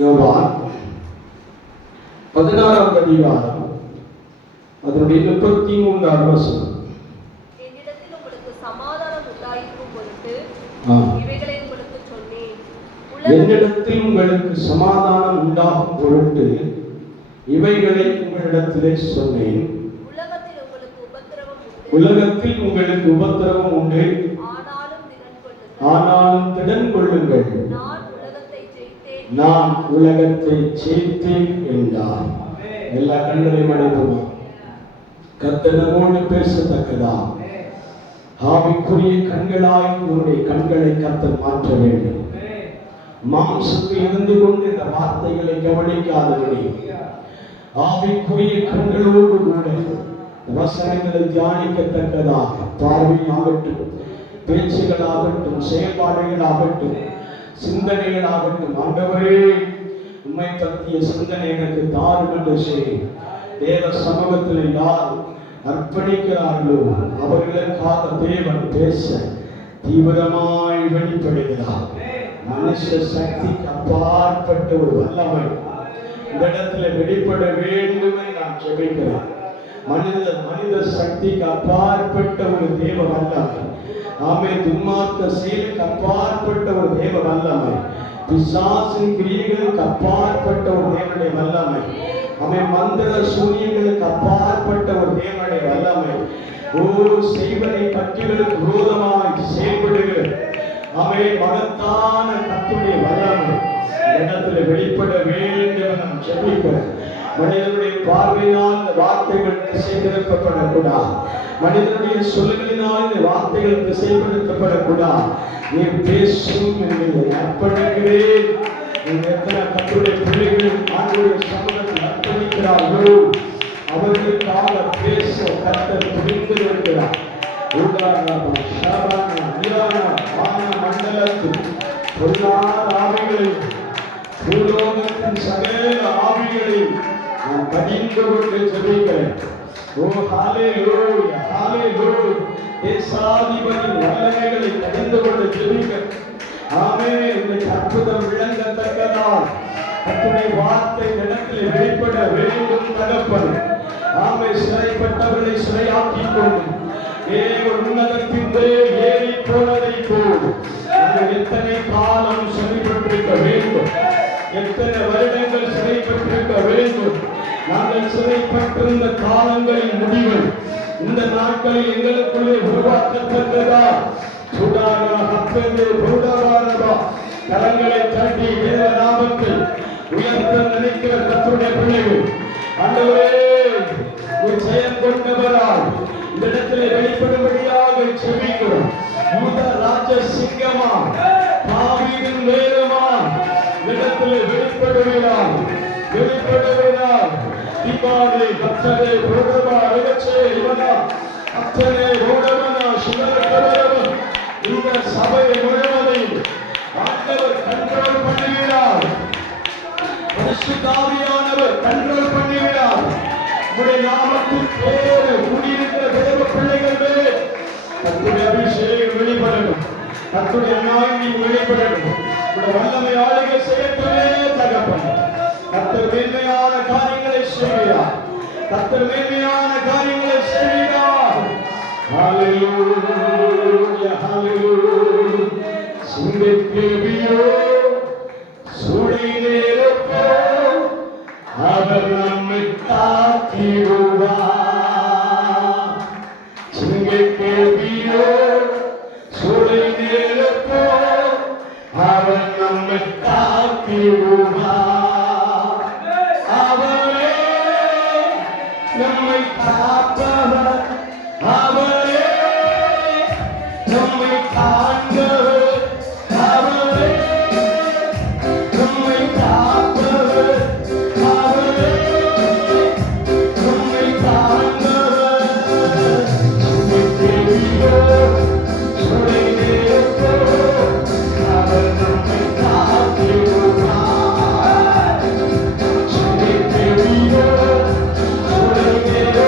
யோவான் 16ஆம் அதிகாரம் அதனுடைய 33ஆம் வசனம். என்னிடத்தில் உங்களுக்கு சமாதானம் உண்டாயிருக்கும் பொருட்டு இவைகளை உங்களுக்கு சொன்னேன். என்னிடத்தில் உங்களுக்கு சமாதானம் உண்டாகும் பொருட்டு இவைகளை உங்களிடத்திலே சொன்னேன். உலகத்தில் உங்களுக்கு உபத்திரவம் உண்டு. ஆனாலும் திடன் கொள்ளுங்கள், நான் உலகத்தை ஜெயித்தேன் என்றார். எல்லா கண்களையும் அடைப்போம். கர்த்தர் நம்மோடு பேசத்தக்கதா ஆவிக்குரிய கண்களாய் உன்னுடைய கண்களை கர்த்தர் மாற்ற வேண்டும். மாம்சத்தில் இருந்து கொண்டு இந்த வார்த்தைகளை கவனிக்காதபடி ஆவிக்குரிய கண்களோடு கூட வசனங்களை தியானிக்கத்தக்கதாக பார்வையாகட்டும், பேச்சுகளாகட்டும், செயல்பாடுகளாகட்டும், சிந்தனைகளாகட்டும், ஆண்டவரே உம்மை பற்றிய சிந்தனை எனக்கு தாரும் என்று சொல்லி தேவ சமூகத்தில் யார் அர்ப்பணிக்கிறார்களோ அவர்களுக்காக தேவன் பேச தீவிரமாய் வெளிப்படுகிறார். மனுஷ சக்திக்கு அப்பாற்பட்ட ஒரு வல்லமை இந்த இடத்துல வெளிப்பட வேண்டும் என்று நான் ஜெபிக்கிறேன். மனித சக்திக்கு அப்பாற்பட்ட ஒரு தேவ வல்லமை, ஆமே, துன்மார்க்க செயலுக்கு அப்பாற்பட்ட ஒரு தேவ வல்லமை, பிசாசின் கிரியைகளுக்கு அப்பாற்பட்ட ஒரு தேவனுடைய வல்லமை, ஆமே, மந்திர சூரியங்களுக்கு அப்பாற்பட்ட ஒரு தேவனுடைய வல்லமை, செய்வனை கட்சிகளுக்கு விரோதமாய் செயல்படுகிற ஆமே மகத்தான கர்த்தருடைய வல்லமை இடத்துல வெளிப்பட வேண்டும் நான் ஜெபிக்கிறேன். மனிதனுடைய பார்வையினால் இந்த வார்த்தைகள் திசைதிருப்பப்படக்கூடாது. மனிதனுடைய சொல்லுகளினால் இந்த வார்த்தைகள் திசைப்படுத்தப்படக்கூடாது. நீ பேசும் என்று அர்ப்பணிக்கிறேன். எத்தனை கர்த்தருடைய பிள்ளைகள் ஆண்டவருடைய சமூகத்தில் அர்ப்பணிக்கிறார்களோ அவர்களுக்காக பேச கர்த்தர் துணிந்திருக்கிறார். மண்டலத்தில் பொருளாதார ஆவிகளை பூலோகத்தின் சகல ஆவிகளை நான் பதிந்து கொண்டு ஜெபிக்கிறேன். ஓ ஹalleluya, ஹalleluya. தேசாதிபதியின் வல்லமைகளை பதிந்து கொண்டு ஜெபிக்கிறேன். ஆமென். இந்த அற்புதம் விளங்கத்தக்கதால் கர்த்தருடைய வார்த்தை இடத்தில் வெளிப்பட வேண்டும் தகப்பனே. ஆமென். சிறைப்பட்டவர்களை சிறையாக்கிக் கொண்டு உன்னதத்தின் ஏறி போனதை போல் எத்தனை காலம் சிறைப்பட்டிருக்க வேண்டும், எத்தனை வருடங்கள் சிறைப்பட்டிருக்க வேண்டும். நாங்கள் சிறைப்பட்டிருந்த காலங்களின் முடிவு இந்த நாட்களில் எங்களுக்குள்ளே உருவாக்கப்பட்டதா? கரங்களை தட்டி தேவ நாமத்தை உயர்த்த நினைக்கிற கர்த்தருடைய பிள்ளைகள், ஆண்டவரே ஜெயம் கொண்டவரால் இந்த இடத்திலே வெளிப்படும்படியாக ஜெபிக்கிறோம். யூதா ராஜ சிங்கமா, தாவீதின் வேருமா இடத்திலே வெளிப்படுகிறார், வெளிப்படுகிறார். தீபாவளி கர்த்தரே ரோடமா ரகச்சே இவனா கர்த்தரே ரோடமனா சுகரகரவன் இந்த சபை முழுவதையும் ஆண்டவர் கண்ட்ரோல் பண்ணுகிறார். பரிசுத்த ஆவியானவர் கண்ட்ரோல் பண்ணுகிறார். உம்முடைய நாமத்தின் பேரில் கூடியிருக்கிற தேவ பிள்ளைகளே கர்த்தருடைய அபிஷேகம் வெளிப்படணும், கர்த்தருடைய அனாயிண்டிங் வெளிப்படணும். உம்முடைய வல்லமை ஆளுகை செய்யட்டுமே தகப்பனே. கர்த்தர் மேன்மையான காரியங்களை செய்கிறார், கர்த்தர் மேன்மையான காரியங்களை செய்கிறார். ஹalleluya, ஹalleluya. சிங்கத்திலேயோ சூழிலேயோ அவர் நம்மை காத்திடுவார். சிங்கத்திலேயோ சூழிலேயோ அவர் நம்மை காத்திடுவார். அவரே நம்மை காப்பவர், அவரே நம்மை காண்பவர், அவரே நம்மை காப்பவர், அவரே நம்மை காண்பவர். சுமைத்தேவியோ சுமைத்தேவியோ அவர் நம்மை காத்திடுவார். சுமைத்தேவியோ சுமைத்தேவியோ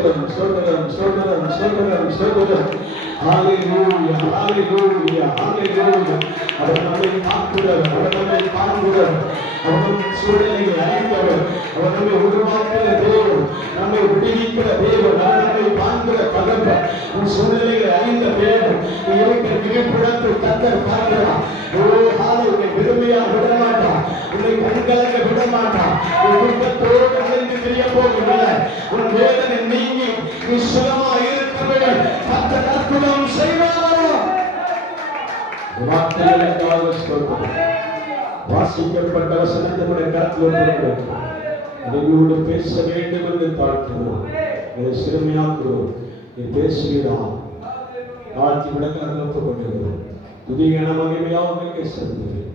ஸ்தோத்திரம் ஸ்தோத்திரம் ஸ்தோத்திரம் ஸ்தோத்திரம் ஸ்தோத்திரம். ஹalleluya ஹalleluya ஹalleluya. அவர் நம்மை காக்கிறவர், அவர் நம்மை காண்கிறவர், அவர் சூழ்நிலைகளை அறிந்தவர், அவர் நம்மை உருவாக்குகிற தேவன், நம்மை விடுவிக்கிற தேவன், அவர் நம்மை காண்கிற தகப்பன், உன் சூழ்நிலைகளை அறிந்த தேவன். நீ இருக்கிற விழிப்புணர்வு கர்த்தர் பார்க்கிறார். ஓ உன்னை பெருமையா விட மாட்டான், உன்னை கண்கலங்க விட மாட்டான். உன் துக்கத்தோடு அழிந்து தெரிய போகவில்லை. உன் வேதனை நீங்கி நீ சுகமா இருக்கிறவர்கள் கர்த்தர் அற்புதம் செய்வார். வார்த்தைகளுக்காக ஸ்தோத்திரம். வாசிக்கப்பட்ட வசனத்தினுடைய கருத்தில் அதோடு பேச வேண்டும் என்று தாழ்த்துகிறோம். இதை சிறுமையாக்குகிறோம். நீ பேசுகிறான் தாழ்த்தி விட கருத்து கொண்டிருக்கிறோம். துதிகன மகிமையாக செலுத்துகிறேன்.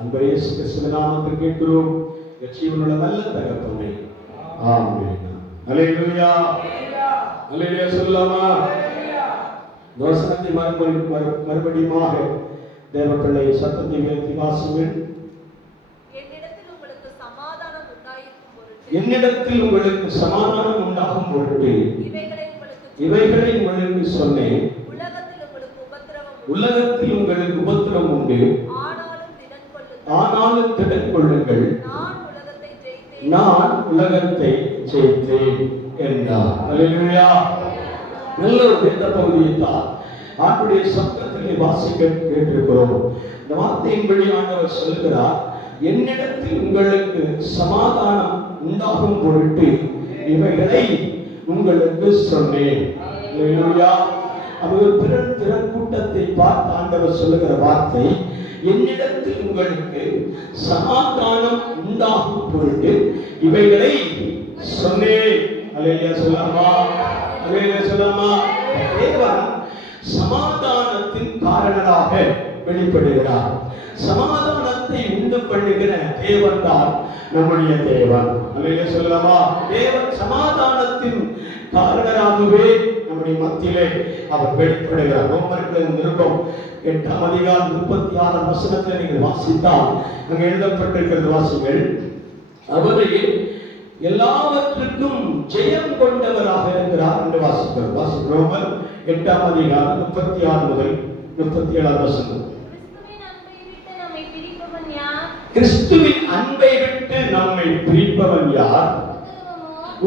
அன்பை இயேசு கிறிஸ்துவின் நாமத்தில் கேட்கிறோம். ஜீவனுள்ள நல்ல தகப்பனே, ஆமென். அல்லேலூயா அல்லேலூயா சொல்லலாமா? வசனத்தை மறுபடியுமாக தேவப்பிள்ளை சத்தத்தை உயர்த்தி வாசிங்கள். என்னிடத்தில் உங்களுக்கு சமாதானம் உண்டாகும் பொருட்டு இவைகளை உங்களுக்கு சொன்னேன். உலகத்தில் உங்களுக்கு உபத்திரவம் உண்டு, ஆனாலும் திடன் கொள்ளுங்கள், நான் உலகத்தை ஜெயித்தேன் என்றார். அல்லேலூயா. நல்ல ஒரு வேத பகுதியை தான் ஆண்டுடைய சத்தத்திலே வாசிக்க கேட்டிருக்கிறோம். இந்த வார்த்தையின்படி ஆண்டவர் சொல்கிறார், என்னிடத்தில் உங்களுக்கு சமாதானம் உண்டாகும் பொருட்டு இவைகளை உங்களுக்கு சொன்னேன். அல்லேலூயா. அவர் திறன் கூட்டத்தை பார்த்து ஆண்டவர் சொல்லுகிற வார்த்தை, என்னிடத்தில் உங்களுக்கு சமாதானம் உண்டாகும் பொருட்டு இவைகளை சொன்னேன். அல்லேலூயா சொல்லாமா? அல்லேலூயா சொல்லாமா? தேவன் சமாதானத்தின் காரணராக வெளிப்படுகிறார். சமாதானத்தை உண்டு பண்ணுகிற தேவன் தான் நம்முடைய தேவன். அல்லேலூயா சொல்லலாமா? தேவன் சமாதானத்தின் காரணராகவே நம்முடைய மத்தியிலே அவர் வெளிப்படுகிறார். ரோமர்களின் நிருபம் 8ஆம் அதிகாரம் 36ஆம் வசனத்தில் நீங்கள் வாசித்தால் அங்கே எழுதப்பட்டிருக்கிறது, வாசிங்கள். அவரே எல்லாவற்றுக்கும் ஜெயம் கொண்டவராக இருக்கிறார் என்று வாசிக்கிறோம். ரோமர் 8ஆம் அதிகாரம் 36 முதல் 37ஆம் வசனம். கிறிஸ்துவின் அன்பை விட்டு நம்மை பிரிப்பவன் யார்?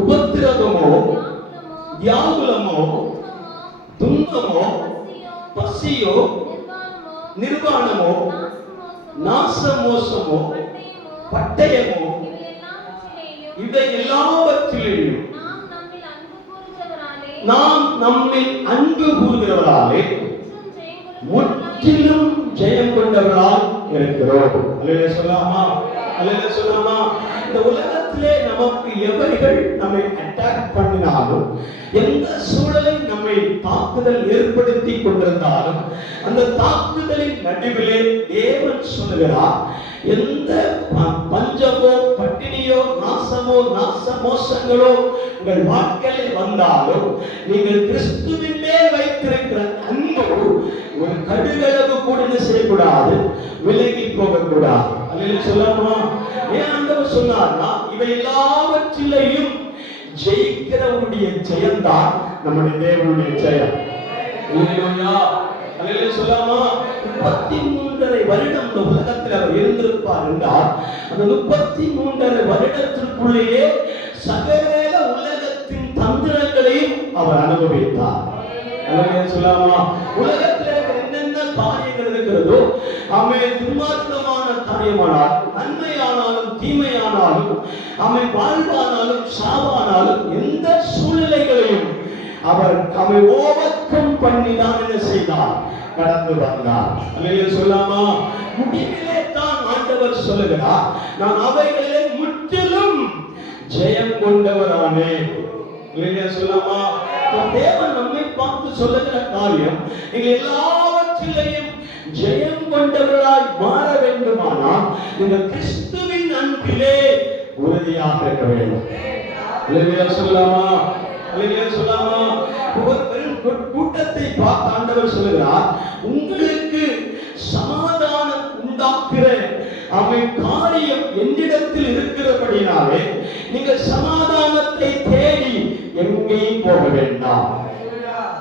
உபத்திரவமோ, வியாகுலமோ, துன்பமோ, பசியோ, நிர்வாணமோ, நாசமோசமோ, பட்டயமோ, இவை எல்லாவற்றிலேயும் நாம் நம்மில் அன்பு கூறுகிறவராலே முற்றிலும் ஜெயம் கொண்டவர்களால் இருக்கிறோம். அல்லேலூயா சொல்லாமா? அல்லேலூயா சொல்லாமா? இந்த உலகத்திலே நமக்கு எவைகள் நம்மை அட்டாக் பண்ணினாலும், எந்த சூழலை நம்மை தாக்குதல் ஏற்படுத்தி கொண்டிருந்தாலும், அந்த தாக்குதலின் நடுவிலே தேவன் சொல்லுகிறார், எந்த பஞ்சமோ, பட்டினியோ, நாசமோ, நாசமோசங்களோ உங்கள் வாழ்க்கையில் வந்தாலும், நீங்கள் கிறிஸ்துவின் மேல் வைத்திருக்கிற அன்பு ஒரு கடுகளவு கூட செய்யக்கூடாது, விலகி போகக்கூடாது. அல்லேலூயா சொல்லாமா? ஏன் ஆண்டவர் சொன்னார்னா, இவை எல்லாவற்றிலையும் ஜெயிக்கிறவருடைய ஜெயம்தான் நம்முடைய தேவனுடைய ஜெயம். அல்லேலூயா அல்லேலூயா சொல்லாமா? 33.5 வருடம் இந்த உலகத்தில் அவர் இருந்திருப்பார் என்றால், அந்த 33.5 வருடத்திற்குள்ளேயே சகல உலகத்தின் தந்திரங்களையும் அவர் அனுபவித்தார். அல்லேலூயா சொல்லாமா? உலகத்தில் என்னென்ன காரியங்கள் இருக்கிறதோ, அவை துன்மார்க்கமான காரியமானால், நன்மையானாலும் தீமையானாலும், அவை வாழ்வானாலும் சாவானாலும், எந்த சூழ்நிலைகளையும் அவர் அவை ஓவர்கம் பண்ணி தான் என்ன செய்தார்? கடந்து வந்தார். அல்லேலூயா சொல்லாமா? முடிவிலே தான் ஆண்டவர் சொல்லுகிறார், நான் அவைகளிலே முற்றிலும் ஜெயம் கொண்டவரானேன். அல்லேலூயா சொல்லாமா? தேவன் நம்மை பார்த்து சொல்லுகிற காரியம், நீங்கள் எல்லாவற்றிலையும் ஜெயம் கொண்டவர்களாய் மாற வேண்டுமானால் நீங்கள் கிறிஸ்துவின் அன்பிலே உறுதியாக இருக்க வேண்டும். அல்லேலூயா சொல்லாமா? அல்லேலூயா சொல்லாமா? ஒரு பெரும் கூட்டத்தை பார்த்து ஆண்டவர் சொல்லுகிறார், உங்களுக்கு சமாதானம் உண்டாக்குற அவை காரியம் என்னிடத்தில் இருக்கிறபடினாலே நீங்கள் சமாதானத்தை தேடி என் எங்கேயும் போக வேண்டாம்.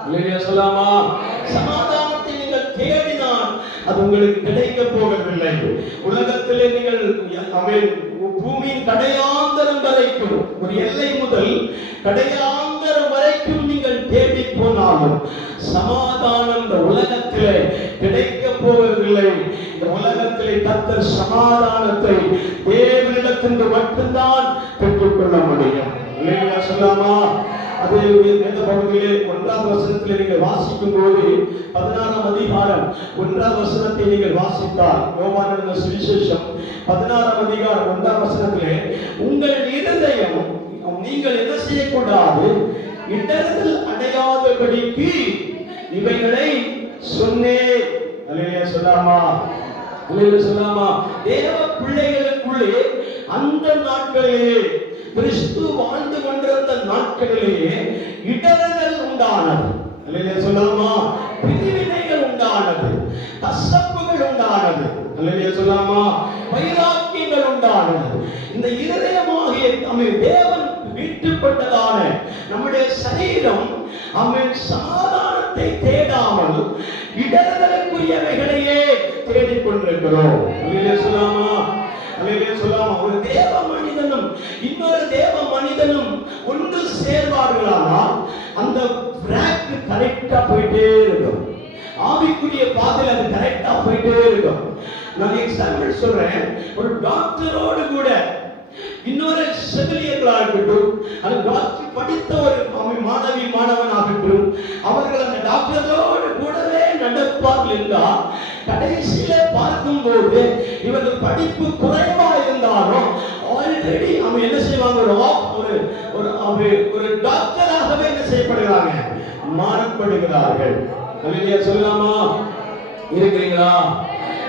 அல்லேலூயா சொல்லாமா? சமாதானத்தை நீங்கள் தேடினால் அது உங்களுக்கு கிடைக்க போவதில்லை. உலகத்திலே நீங்கள் பூமியின் கடையாந்தரம் வரைக்கும், ஒரு எல்லை முதல் கடையாந்தரம் வரைக்கும் நீங்கள் தேடி போனாலும் சமாதானம் இந்த உலகத்திலே கிடைக்க போவதில்லை. இந்த உலகத்திலே கர்த்தர் சமாதானத்தை தேவனிடத்திலிருந்து மட்டும்தான் பெற்றுக்கொள்ள முடியும். அல்லேலூயா சொல்லாமா? அதே இந்த பகுதியிலே 1ஆம் வசனத்திலே நீங்கள் வாசிக்கும் போது 16ஆம் அதிகாரம் 1ஆம் வசனத்தை நீங்கள் வாசித்தால், யோவான் எழுதின சுவிசேஷம் 16ஆம் அதிகாரம் 1ஆம் வசனத்திலே, உங்கள் இருதயம் நீங்கள் என்ன செய்யக்கூடாது, இடர்கள் அடையாதபடிக்கு இவைகளை சொன்னேன். அல்லேலூயா சொல்லாமா? அல்லேலூயா சொல்லாமா? தேவ பிள்ளைகளுக்குள்ளே அந்த நாட்களிலே, கிறிஸ்து வாழ்ந்து கொண்டிருந்த நாட்களிலேயே இடர்கள் உண்டானது. அல்லேலூயா சொல்லாமா? பிரிவினைகள் உண்டானது, கசப்புகள் உண்டானது. அல்லேலூயா சொல்லாமா? வைராக்கியங்கள் உண்டானது. இந்த இருதயமாகிய நம்மை தேவன் மீட்டுப்பட்டதான நம்முடைய சரீரம் சமாதானத்தை தேடாமல் இடர்களுக்குரியவைகளையே தேடிக்கொண்டிருக்கிறோம். அல்லேலூயா சொல்லாமா? அல்லேலூயா சொல்லாமா? ஒரு தேவ மனிதனும் இன்னொரு தேவ மனிதனும் ஒன்று சேர்வார்களானால் அந்த ட்ராக் கரெக்டா போயிட்டே இருக்கும். ஆவிக்குரிய பாதையில் அது கரெக்டா போயிட்டே இருக்கும். நான் எக்ஸாம்பிள் சொல்றேன். ஒரு டாக்டரோடு கூட இன்னொரு செவிலியர்களாக இருக்கட்டும், அந்த டாக்டர் படித்த ஒரு மாணவி மாணவனாகட்டும், அவர்கள் அந்த டாக்டரோடு கூடவே நடப்பார்கள் என்றால் கடைசியில பார்க்கும் போது இவர்கள் படிப்பு குறைவா இருந்தாலும் ஆல்ரெடி அவன் என்ன செய்வாங்க, ஒரு டாக்டராகவே என்ன செய்யப்படுகிறாங்க, மாறப்படுகிறார்கள். அல்லேலூயா சொல்லலாமா? இருக்கிறீங்களா?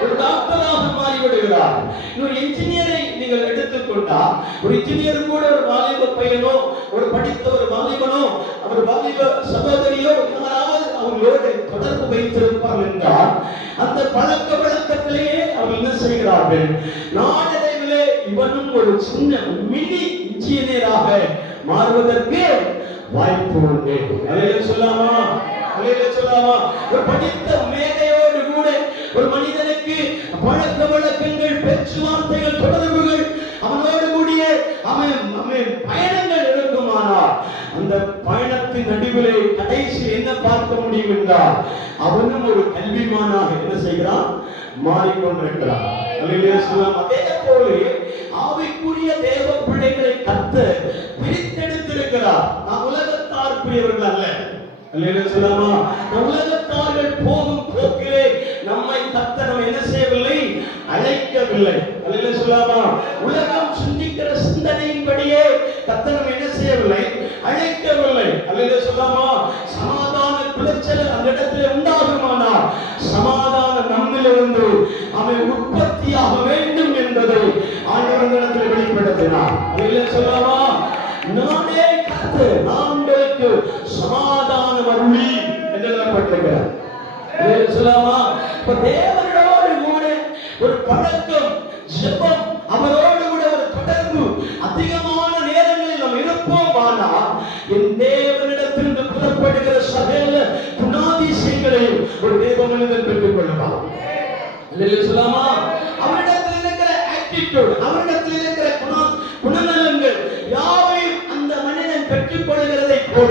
ஒரு டாக்டராக மாறிவிடுகிறார். இன்னொரு என்ஜினியரை நீங்கள் எடுத்துக்கொண்டா, ஒரு இன்ஜினியர் கூட ஒரு வாலிப பையனோ, ஒரு படித்த ஒரு வாலிபனோ, அவர் வாலிப சகோதரியோ யாராவது அவங்களோடு தொடர்பு வைத்திருப்பார்கள் என்றால் அந்த பழக்க வழக்கத்திலேயே அவர் என்ன செய்கிறார்கள், நாளடைவிலே இவனும் ஒரு சின்ன மினி இன்ஜினியராக மாறுவதற்கு வாய்ப்பு உண்டு. அல்லேலூயா சொல்லாமா? அல்லேலூயா சொல்லாமா? ஒரு படித்த மேதையோடு கூட ஒரு மனிதனுக்கு பழக்க வழக்கங்கள், பேச்சுவார்த்தைகள், தொடர்புகள் அவனோடு கூடிய அவன் பயணங்கள் இருக்குமானால் அந்த பயணத்தின் நடுவிலே கடைசி என்ன பார்க்க முடியும் என்றால் அவனும் ஒரு கல்விமானாக என்ன செய்கிறான், மாறிக்கொண்டிருக்கிறான். அல்லேலூயா சொல்லாமா? அதே போல ஆவிக்குரிய தேவ பிள்ளைகளை கர்த்தர் பிரித்தெடுத்திருக்கிறார். நாம் உலகத்தாருக்குரியவர்கள் அல்ல. அல்லேலூயா சொல்லாமா? உலகத்தார்கள் போகும் போக்கிலே நம்மை கர்த்தர் நம்ம என்ன செய்யவில்லை, அழைக்கவில்லை. அல்லேலூயா சொல்லாமா? உலகம் சிந்திக்கிற சிந்தனையின்படியே கர்த்தர் நம்ம என்ன செய்யவில்லை, அழைக்கவில்லை. அல்லேலூயா சொல்லாமா? சமாதான குலைச்சல் அந்த இடத்துல உண்டாகுமானால் சமாதானம் நம்மிலிருந்து அவன் உற்பத்தியாக வேண்டும் என்பதை ஆண்டவரிடத்தில் வெளிப்படுத்தினார். அல்லேலூயா சொல்லாமா? நானே கர்த்தர், நான் உங்களுக்கு சமாதானம் அருளி என்று எழுதப்பட்டிருக்கிறார். அல்லேலூயா சொல்லாமா? இப்ப தேவனோடு கூட ஒரு பழக்கம், ஜெபம், அவரோடு கூட ஒரு தொடர்பு அதிகமான நேரங்களில் நாம் இருப்போம். ஆனால் என் தேவனிடத்திலிருந்து புறப்படுகிற சகல குணாதிசயங்களையும் ஒரு தேவ மனிதன் பெற்றுக் கொள்ளலாம். அல்லேலூயா சொல்லாமா? அவரிடத்தில் இருக்கிற ஆட்டிட்யூட், அவரிடத்தில் இருக்கிற குணநலன்கள் யாவையும் அந்த மனிதன் பெற்றுக் கொள்கிறதை போல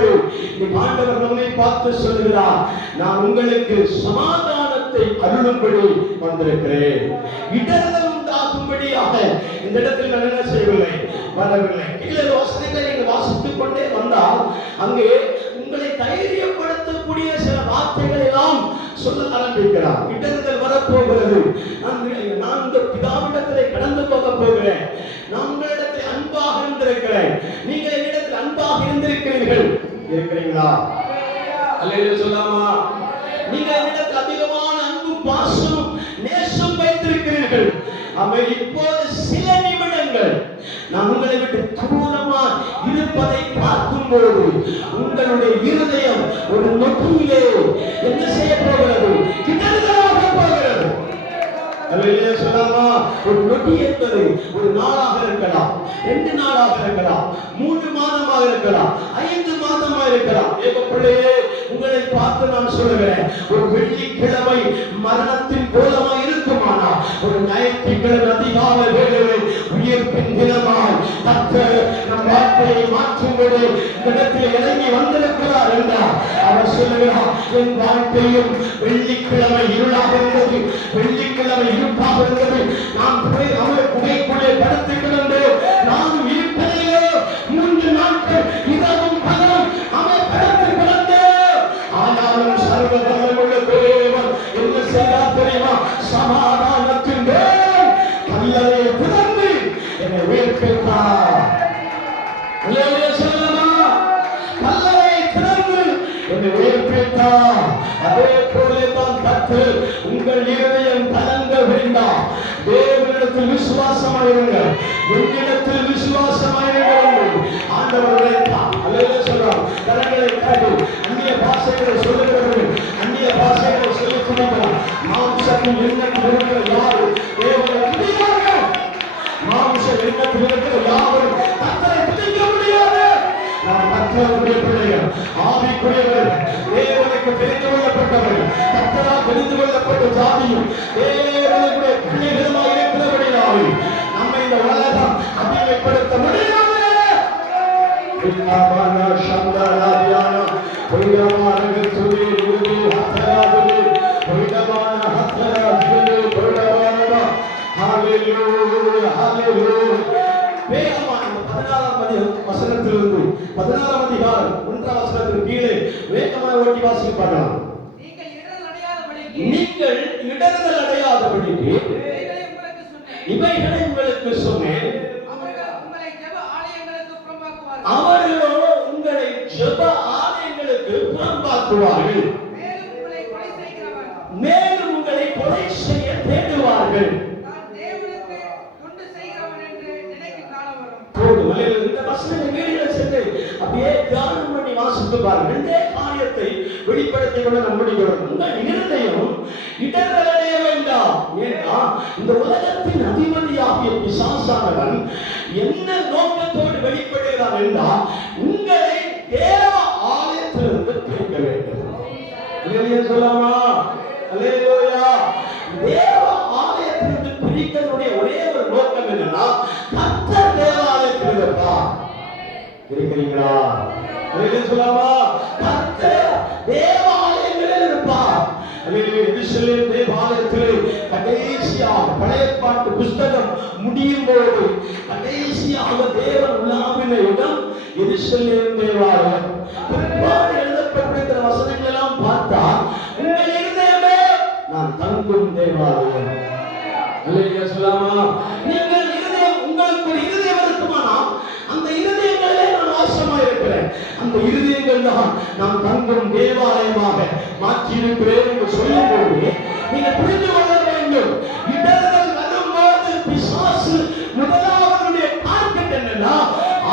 ஆண்டவர் நம்மை பார்த்து சொல்கிறார், நான் உங்களுக்கு சமாதானத்தை அருளும்படி வந்திருக்கிறேன். இடர்கள் உண்டாகும்படியாக இந்த இடத்தில் நான் என்ன செய்யவில்லை, வரவில்லை. கீழே வசனங்களை நீங்கள் வாசித்துக் கொண்டே வந்தால் அங்கே உங்களை தைரியப்படுத்தக்கூடிய சில வார்த்தைகளை எல்லாம் சொல்ல ஆரம்பிக்கிறார். இடர்கள் வரப்போகிறது, நான் இந்த பிதாவிடத்திலே கடந்து போக போகிறேன், நான் உங்களிடத்தில் அன்பாக இருந்திருக்கிறேன், நீங்கள் என்னிடத்தில் அன்பாக இருந்திருக்கிறீர்கள். இருக்கிறீங்களா? அல்லேலூயா சொல்லாமா? நீங்கள் என்னிடத்தில் அதிகமான அன்பும் பாசமும் நேசம் வைத்திருக்கிறீர்கள். அவை இப்போது சில நிமிடங்கள் நான் உங்களை விட்டு தூரமா இருப்பதை பார்க்கும் போது உங்களுடைய இருதயம் ஒரு நொடியிலே என்ன செய்ய போகிறது, கிடங்களாக போகிறது. அல்லேலூயா சொல்லாமா? ஒரு நொடி என்பது ஒரு நாளாக இருக்கலாம், 2 நாளாக இருக்கலாம், 3 மாதமாக இருக்கலாம், 5 மாதமாக இருக்கலாம். தேவ பிள்ளையே, உங்களை பார்த்து நான் சொல்லுகிறேன், ஒரு வெள்ளிக்கிழமை மரணத்தின் கோலமாய் இருக்குமானா, ஒரு ஞாயிற்றுக்கிழமை அதிகாலை வேளையில் உயிர்ப்பின் தினமாய் கர்த்தர் நம் வாழ்க்கையை மாற்றும்படி இந்த இடத்தில் இறங்கி வந்திருக்கிறார் என்றார். அவர் சொல்லுகிறார், என் வாழ்க்கையும் வெள்ளிக்கிழமை இருளாக இருந்தது, வெள்ளிக்கிழமை இருட்டாக இருந்தது. நான் அவர் குகைக்குள்ளே படுத்து கிடந்தேன். நானும் இருக்கையிலே 3 நாட்கள் இரவும் பகலும் அவர் படுத்து கிடந்தேன். ஆனாலும் சர்வ வல்லமையுள்ள தேவன் என்ன செய்தார் தெரியுமா? சமாதானத்தின் தேவன் கல்லறையை திறந்து என்னை உயிர்ப்பித்தார். அல்லேலூயா சொல்லலாமா? கல்லறையை திறந்து என்னை உயிர்ப்பித்தார். அதே போலதான் கர்த்தர் உங்கள் இருதயம் கலங்க வேண்டாம். தேவனிடத்தில் விசுவாசமாயிருங்கள், என்னிடத்தில் விசுவாசமாயிருங்கள். ஆண்டவர் உரைத்தார். அல்லேலூயா சொல்றார். கரங்களை காட்டி அந்நிய பாஷைகளை சொல்லுகிறவர்கள் அந்நிய பாஷைகளை சொல்லி துணிக்கிறார். மாம்சத்தின் எண்ணத்தில் இருக்கிற யாரும் தேவனை துதிப்பார்கள். மாம்ச எண்ணத்தில் இருக்கிற யாரும் கர்த்தரை துதிக்க முடியாது. நாம் கர்த்தருடைய பிள்ளைகள், ஆவிக்குரியவர்கள், தேவனுக்கு தெரிந்து கொள்ளப்பட்டவர்கள், கர்த்தரால் தெரிந்து கொள்ளப்பட்ட ஜாதியும் தேவனுடைய பிள்ளைகளுமாய் இருக்கிறபடியால் நம்மை இந்த உலகம் அடிமைப்படுத்த முடியாது. வசனத்திலிருந்து 16ஆம் அதிகாரம் 1ஆம் வசனத்திற்கு கீழே வேகமாக ஓட்டி வாசிக்க பார்க்கலாம். நீங்கள் இடறுதல் அடையாதபடிக்கு இவைகளை உங்களுக்கு சொன்னேன். அவர்களோ உங்களை ஜெப ஆலயங்களுக்கு புறம்பாக்குவார்கள், மேலும் உங்களை கொலை செய்ய தேடுவார்கள். இந்த வசனத்தை கீழே சென்று அப்படியே தியானம் பண்ணி வாசித்து பாருங்கள். ரெண்டே காரியத்தை வெளிப்படுத்திக் கொண்டு நம்ம முடிக்கிறோம். உங்கள் இருதயம் இடர்கள் அடைய வேண்டாம். ஏன்னா இந்த உலகத்தின் அதிபதியாகிய பிசாசானவன் என்ன நோக்கத்தோடு வெளிப்படுகிறான் என்றால் உங்களை தேவ ஆலயத்திலிருந்து பிரிக்க வேண்டும். அல்லேலூயா சொல்லாமா? அல்லேலூயா. தேவ ஆலயத்திலிருந்து பிரிக்கிறதுடைய ஒரே ஒரு நோக்கம் என்னன்னா, கர்த்தர் தேவாலயத்தில் இருப்பார். இருக்கிறீங்களா? அல்லேலூயா சொல்லாமா? கர்த்தர் தேவாலயங்களில் இருப்பார். அல்லேலூயா. எருசலேம் தேவாலயத்தில் கடைசியாக பழைய ஏற்பாட்டு புஸ்தகம் முடியும் போது கடைசியாக தேவன் உலாவின இடம் எருசலேம் தேவாலயம். பிற்பாடு எழுதப்பட்டிருக்கிற வசனங்கள் எல்லாம் பார்த்தா உங்கள் இருதயமே நான் தங்கும் தேவாலயம். அல்லேலூயா சொல்லாமா? நீங்கள் இருதயம், உங்களுக்கு ஒரு இருதயம் இருக்குமானா அந்த இருதயங்களிலே நான் வாசமாக இருக்கிறேன். அந்த இருதயங்கள் தான் நான் தங்கும் தேவாலயமாக மாற்றி இருக்கிறேன் என்று சொல்லும் போது நீங்கள் புரிந்து கொள்ள வேண்டும். இடர்கள் வரும்போது பிசாசு முதலாவதுடைய டார்கெட் என்னன்னா,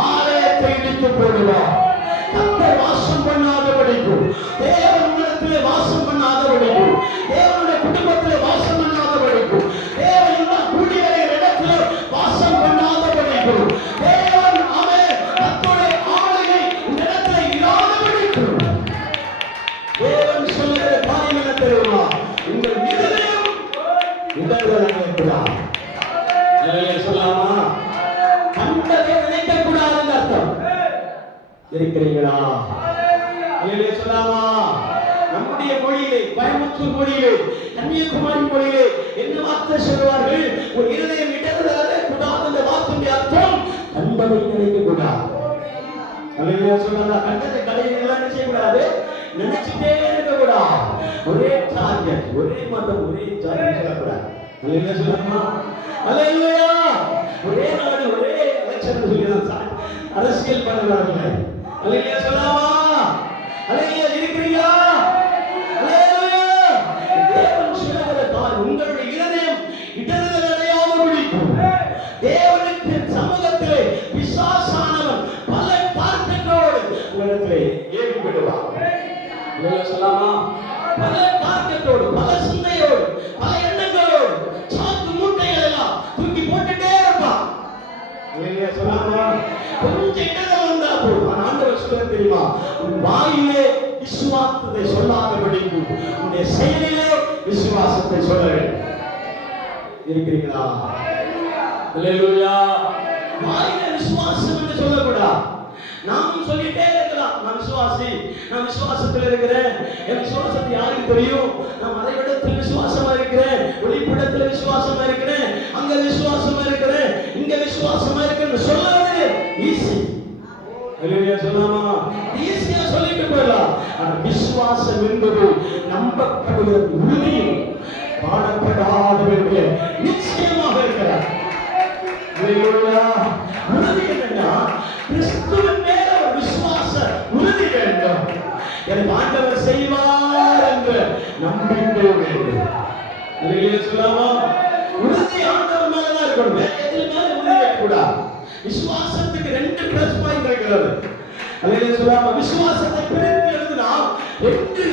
ஆலயத்தை இடித்து போடுவார். கர்த்தர் வாசம் பண்ணாதபடிக்கும், தேவன் உள்ளத்திலே வாசம் பண்ணாதபடிக்கும், தேவனுடைய குடும்பத்திலே வாசம் பண்ணாதபடிக்கும், தேவன் கூடி வருகிற இடத்திலே வாசம் பண்ணாதபடிக்கும், தேவன் அவன் கர்த்தருடைய ஆலயை இந்த இடத்திலே இராதபடிக்கும் தேவன் சொல்லுகிற காரியம் என்ன தெரியுமா? உங்கள் இருதயம் இடர்கள் அடையக்கூடாது. சொல்லாமா? கண்டதை நினைக்க கூடாதுன்னு அர்த்தம். இருக்கிறீங்களா? சொல்லாமா? நம்முடைய மொழியிலே, கோயம்புத்தூர் மொழியிலே, கன்னியாகுமரி மொழியிலே என்ன வார்த்தை சொல்வார்கள்? ஒரு இருதயம் இடர்களே கூடாது. அந்த வார்த்தையுடைய அர்த்தம் கண்டதை நினைக்க கூடாது. கண்டதை கடையெல்லாம் செய்யக்கூடாது, நினைச்சுட்டே இருக்க கூடாது. ஒரே டார்கெட், ஒரே மதம், ஒரே ஜாதி சொல்லக்கூடாது. சொல்லலாமா? அல்லேலூயா. ஒரே நாடு, ஒரே எலெக்ஷன் சொல்லிதான் அரசியல் பண்ணுவார்கள். அல்லேலூயா சொல்லாமா? அல்லேலூயா. இருக்கிறீங்களா? அல்லேலூயா. தேவன் சொல்லுகிற காரியம் உங்களுடைய இருதயம் இடர்கள் அடையாதபடிக்கும் தேவனுக்கு சமூகத்திலே பிசாசானவன் பல டார்கெட்டோடு உங்களிடத்திலே ஏவி விடுவான். அல்லேலூயா சொல்லாமா? பல டார்கெட்டோடு, பல சிந்தையோடு, பல எண்ணங்களோடு சாக்கு மூட்டைகள் எல்லாம் தூக்கி போட்டுட்டே இருப்பான். அல்லேலூயா சொல்லாமா? சொல்ல தெரியுமா? உன் வாயிலே விசுவாசத்தை சொல்லாதபடிக்கு உன்னுடைய செயலிலே விசுவாசத்தை சொல்ல வேண்டும். இருக்கிறீங்களா? அல்லேலூயா. வாயிலே விசுவாசம் என்று சொல்லக்கூடாது. நாமும் சொல்லிட்டே இருக்கலாம், நான் விசுவாசி, நான் விசுவாசத்தில் இருக்கிறேன், என் விசுவாசத்தை யாருக்கு தெரியும், நான் மறைவிடத்தில் விசுவாசமா இருக்கிறேன், ஒளிப்படத்தில் விசுவாசமா இருக்கிறேன், அங்க விசுவாசமா இருக்கிறேன், இங்க விசுவாசமா இருக்கிறேன் சொல்றது ஈஸி. அல்லேலூயா சொல்லாமா? ஈஸியா சொல்லிட்டு போயிடலாம். ஆனா விசுவாசம் என்பது நம்பப்படுகிற உறுதியும் பாடப்படாத வேண்டிய நிச்சயமாக இருக்கிறார். அல்லேலூயா. உறுதி என்னன்னா கிறிஸ்துவின் மேல ஒரு விசுவாச உறுதி வேண்டும். எனக்கு ஆண்டவர் செய்வார் என்ற நம்பிக்கை வேண்டும். அல்லேலூயா சொல்லாமா? உறுதி ஆண்டவர் மேலதான் இருக்கணும், வேற எதுல மேல உறுதி இருக்கக்கூடாது. விசுவாசத்துக்கு 2 பிளஸ் பாயிண்ட் இருக்கிறது. அல்லேலூயா சொல்லாமா? விசுவாசத்தை பிரித்து எழுதினால் 2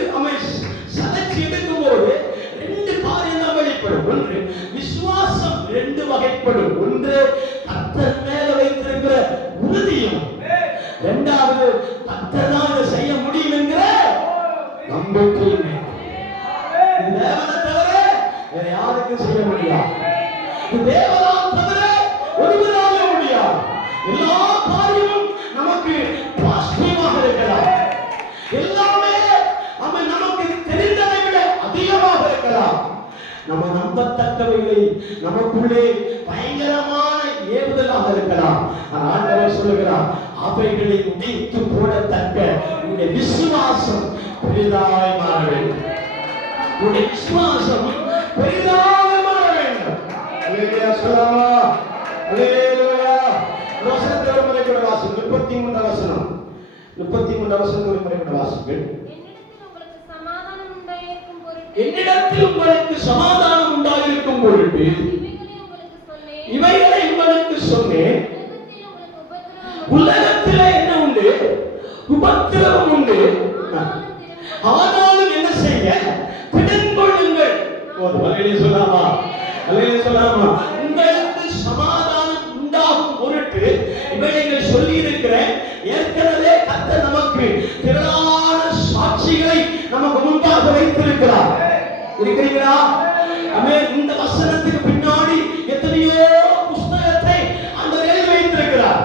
சதைச்சு எடுக்கும் போது 2 காரியம் தான் வெளிப்படும். ஒன்று விசுவாசம் 2 வகைப்படும். ஒன்று கர்த்தர் மேல வைத்திருக்கிற உறுதியும், இரண்டாவது கர்த்தர் தான் இதை செய்ய முடியும் என்கிற நம்பிக்கையும். இது தேவனை தவிர வேற யாருக்கும் செய்ய முடியாது. இது தேவனால் தவிர ஒருவரால முடியாது. எல்லா காரியமும் நமக்கு பாசிட்டிவாக இருக்கலாம், எல்லாமே நமக்கு தெரிந்ததை விட அதிகமாக இருக்கலாம். நம்ம நம்பத்தக்கவைகளை நமக்குள்ளே பயங்கரமான ஏவுதலாக இருக்கலாம். ஆண்டவர் சொல்லுகிறார், அவைகளை உடைத்து போடத்தக்க உங்களுடைய விசுவாசம் பெரிதாய் மாற வேண்டும். உங்களுடைய விசுவாசம் பெரிதாய் மாற வேண்டும். அல்லேலூயா சொல்லாமா? அல்லேலூயா. வசனத்தை ஒரு முறை கூட வாசிங்க. 33 வசனம். 33 வசனம் ஒரு முறை கூட வாசிங்க. என்னிடத்தில் உங்களுக்கு சமாதானம் உண்டாயிருக்கும் பொருட்டு இவைகளை உங்களுக்கு சொன்னேன். உலகத்திலே என்ன உண்டு? உபத்திரவம் உண்டு. ஆனாலும் என்ன செய்ய? திடன் கொள்ளுங்கள். அல்லேலூயா சொல்லாமா? அல்லேலூயா சொல்லாமா? உங்களுக்கு சமாதானம் உண்டாகும் பொருட்டு இவைகளை சொல்லி இருக்கிறேன். ஏற்கனவே கர்த்தர் நமக்கு திரளான சாட்சிகளை நமக்கு முன்பாக வைத்திருக்கிறார். இருக்கிறீங்களா? ஆமென். இந்த வசனத்துக்கு பின்னாடி எத்தனையோ புஸ்தகத்தை ஆண்டவர் எழுதி வைத்திருக்கிறார்.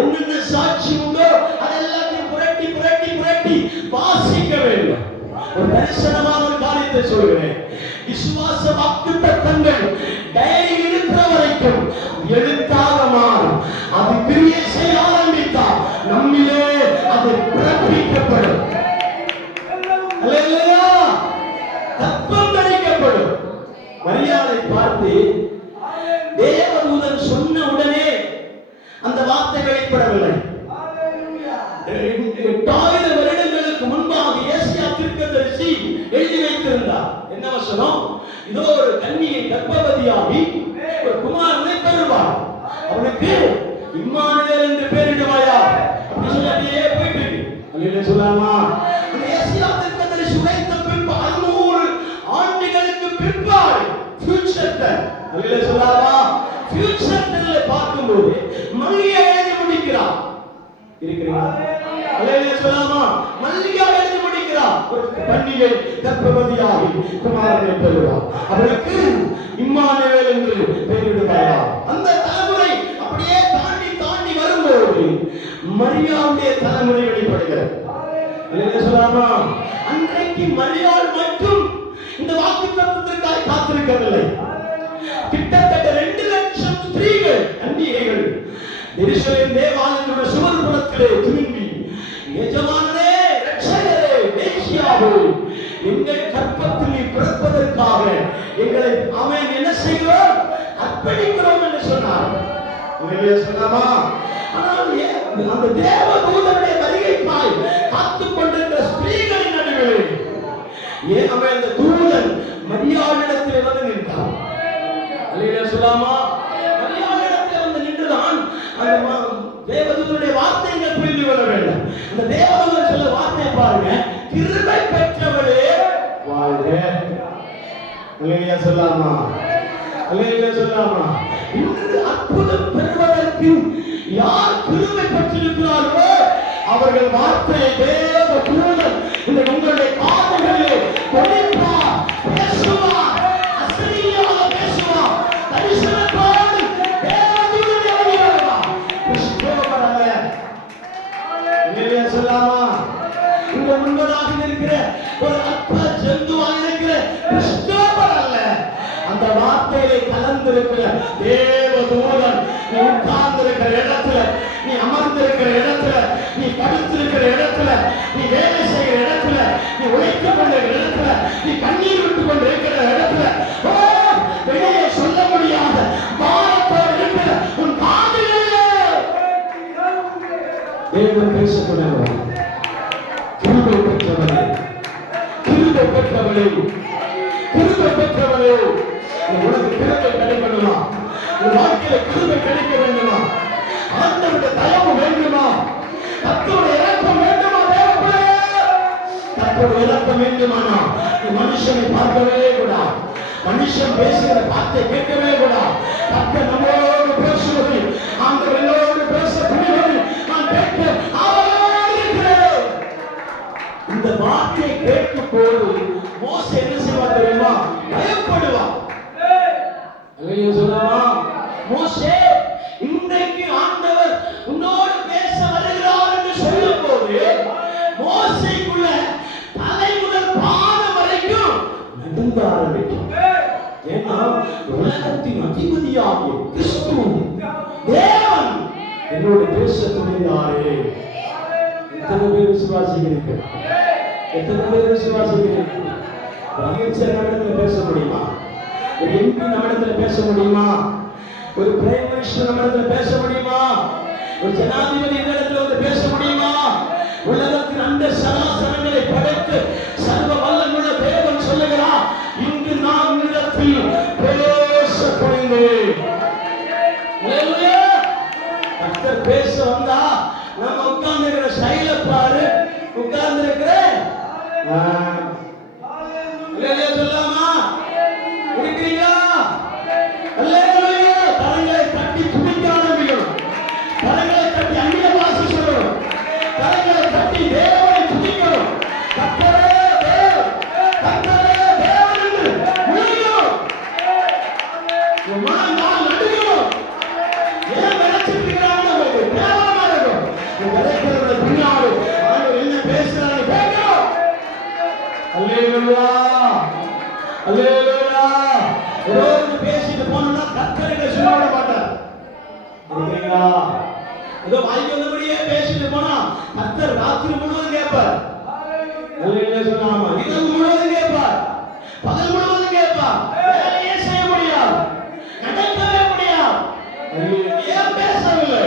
என்னென்ன சாட்சி உண்டோ அதெல்லாத்தையும் புரட்டி புரட்டி புரட்டி வாசிக்க வேண்டும். ஒரு தரிசனமான ஒரு காரியத்தை சொல்கிறேன். விசுவாச வாக்குத்தத்தங்கள் டைரி இருக்கிற வரைக்கும் எழுத்தாக மாறும். அது கிரியை செய்ய ஆரம்பித்தால் நம்மிலே அது பிறப்பிக்கப்படும். அல்லேலூயா. தத்துவம் தரிக்கப்படும். மரியாதை பார்த்து தேவதூதன் சொன்ன உடனே அந்த வார்த்தை வெளிப்படவில்லை. 8000 வருடங்களுக்கு முன்பாக ஏசாயா தீர்க்கதரிசி எழுதி வைத்திருந்தார். என்ன வசனம்? இதோ ஒரு கன்னிகை கர்ப்பவதியாகி ஒரு குமாரனை பெறுவாள், அவனுக்கு இம்மானுவேல் என்று பெயரிடுவாயா அப்படி சொல்லியே போயிட்டு இருக்கு. அல்லேலூயா சொல்லாமா? ஏசாயா தீர்க்கதரிசி உரைத்த பின்பு 600 ஆண்டுகளுக்கு பிற்பாடு ஃபியூச்சர் டென்ஸ். அல்லேலூயா சொல்லாமா? ஃபியூச்சர் டென்ஸ்ல பார்க்கும்போது மல்லிகா எழுதி முடிக்கிறார். இருக்கிறீங்களா? அல்லேலூயா சொல்லாமா? மல்லிகா எழுதி முடிக்கிறார். ஒரு கன்னிகை கர்ப்பவதியாகி குமாரனை பெறுவாள், அவளுக்கு இம்மானுவேல் என்று பெயரிடுவாயா. அந்த தலைமுறை அப்படியே தாண்டி தாண்டி வரும்போது மரியாவுடைய தலைமுறை வெளிப்படுகிறது. அல்லேலூயா சொல்லாமா? அன்றைக்கு மரியாள் மட்டும் இந்த வாக்குத்தத்தத்திற்காக காத்திருக்கவில்லை. கிட்டத்தட்ட 2 லட்சம் ஸ்திரீகள், கன்னிகைகள் எருசலேம் தேவாலயத்தின் சுவர்புறத்திலே திரும்பி, எஜமானரே, இரட்சகரே, மேசியாவே, எங்கள் கற்பத்தில் பிறப்பதற்காக எங்களை அவன் என்ன செய்கிறோம்? அர்ப்பணிக்கிறோம் என்று சொன்னார். அல்லேலூயா சொல்லாமா? ஆனால் அந்த தேவதூதனுடைய வருகைக்காய் காத்துக் கொண்டிருக்கிற ஸ்திரீகளின் நடுவில் ஏன் அவன் அந்த தூதன் மரியாளிடத்தில் வந்து நின்றான். அல்லேலூயா சொல்லாமா? மரியாளிடத்தில் வந்து நின்றுதான் அந்த தேவதூதனுடைய வார்த்தைகள் புரிந்து கொள்ள வேண்டும். அந்த தேவதூதன் சொல்ல வார்த்தை பாருங்க, கிருபை பெற்றவளே வாழ்க. அல்லேலூயா சொல்லாமா? அல்லேலூயா சொல்லாமா? இன்று அற்புதம் பெறுவதற்கு யார் கிருபை பெற்றிருக்கிறார்களோ அவர்கள் வார்த்தையை தேவ தூதன் இந்த உங்களுடைய காதுகளிலே தொனிப்பார், பேசுவார், அசரீரியாக பேசுவார், தரிசனத்தோடு தேவ தூதன் இறங்கி வருவார். கிறிஸ்தவர் அல்ல. இல்லையா சொல்லாமா? இங்க முன்பதாக இருக்கிற ஒரு அற்ப ஜந்துவாக இருக்கிற கிறிஸ்தவர் அல்ல. அந்த வார்த்தையிலே கலந்திருக்கிற தேவ தூதன் நீ உட்கார்ந்திருக்கிற இடத்துல, நீ அமர்ந்திருக்கிற இடத்துல, நீ படுத்திருக்கிற இடத்துல, நீ வேலை செய்கிற இடத்துல, நீ உழைத்துக் கொண்டிருக்கிற இடத்துல, நீ கண்ணீர் விட்டுக் கொண்டிருக்கிற இடத்துல, வெளியே சொல்ல முடியாத பாரத்தோடு இருக்கிற உன் காதுகளிலே தேவன் பேசப்படுகிறார். கிருபை பெற்றவளே, கிருபை பெற்றவளே, கிருபை பெற்றவளே, உனக்கு கிருபை கிடைக்கணுமா? உன் வாழ்க்கையில கிருபை கிடைக்க வேண்டுமா? ஆண்டவருடைய தயவு வேண்டுமா? கர்த்தருடைய இரக்கம் வேண்டுமா? தேவப்பிள்ளையே, கர்த்தருடைய இரக்கம் வேண்டுமானா நீ மனுஷனை பார்க்கவே கூடாது, மனுஷன் பேசுகிற வார்த்தை கேட்கவே கூடாது. கர்த்தர் நம்மளோடு பேசுவது, ஆண்டவர் என்னோடு பேச துணிவது நான் கேட்க ஆவலாக இருக்கிறேன். இந்த வார்த்தையை கேட்கும் போது மோசே என்ன செய்வார் தெரியுமா? பயப்படுவார். அல்லேலூயா சொல்லலாமா? மோசே, இன்றைக்கு ஆண்டவர் உன்னோடு பேச வருகிறார் என்று சொல்லும்போது மோசேக்குள்ள தலை முதல் பாதம் வரைக்கும் நடுங்க ஆரம்பிக்கும். ஏன்னா உலகத்தின் அதிபதியாகிய கிறிஸ்து தேவன் என்னோடு பேச துணிந்தாரே. எத்தனை பேர் விசுவாசிக்கிறீர்கள்? எத்தனை பேர் விசுவாசிக்கிறீர்கள்? அமைச்சர் நம்மிடத்தில் பேச முடியுமா? ஒரு எம்பி நம்மிடத்தில் பேச முடியுமா? ஒரு பிரைம் மினிஸ்டர் நம்மிடத்தில் பேச முடியுமா? ஒரு ஜனாதிபதி இந்த இடத்துல வந்து பேச முடியுமா? உலகத்தின் அந்த சராசரங்களை படைத்து சர்வ வல்லமையுள்ள தேவன் சொல்லுகிறார், இன்று நான் உன்னிடத்தில் பேச துணிந்தேன். அல்லேலூயா. கர்த்தர் பேச வந்தா நம்ம உட்கார்ந்து இருக்கிற ஸ்டைல பாரு, உட்கார்ந்து இருக்கிற அல்லேலூயா சொல்லாமா? இருக்கிறீங்களா? அல்லேலூயா. கரங்களை தட்டி துதிக்க ஆரம்பிக்கணும். கரங்களை தட்டி அந்நிய பாஷை சொல்லணும். கரங்களை தட்டி தேவனை துதிக்கணும். கர்த்தரே தேவன், கர்த்தரே தேவன் என்று முழங்கணும். மனம் நடுங்கணும். ஏன் விளைச்சிட்டு இருக்கிறாங்க? தேவனமா இருக்கும். விளைக்கிறத பின்னாடி ஆண்டவர் என்ன பேசுறாரு கேட்கணும். அல்லேலூயா, அல்லேலூயா. ஏதோ பேசிட்டு போனா கர்த்தரை சொல்ல விட மாட்டார். அப்படிங்களா? ஏதோ வாய்க்கு வந்தபடியே பேசிட்டு போனா கர்த்தர் ராத்திரி முழுவதும் கேட்பார். அல்லேலூயா சொல்லாமா? இரவு முழுவதும் கேட்பார், பகல் முழுவதும் கேட்பார். வேலையே செய்ய முடியாது, நடக்கவே முடியாது. ஏன் பேசவில்லை?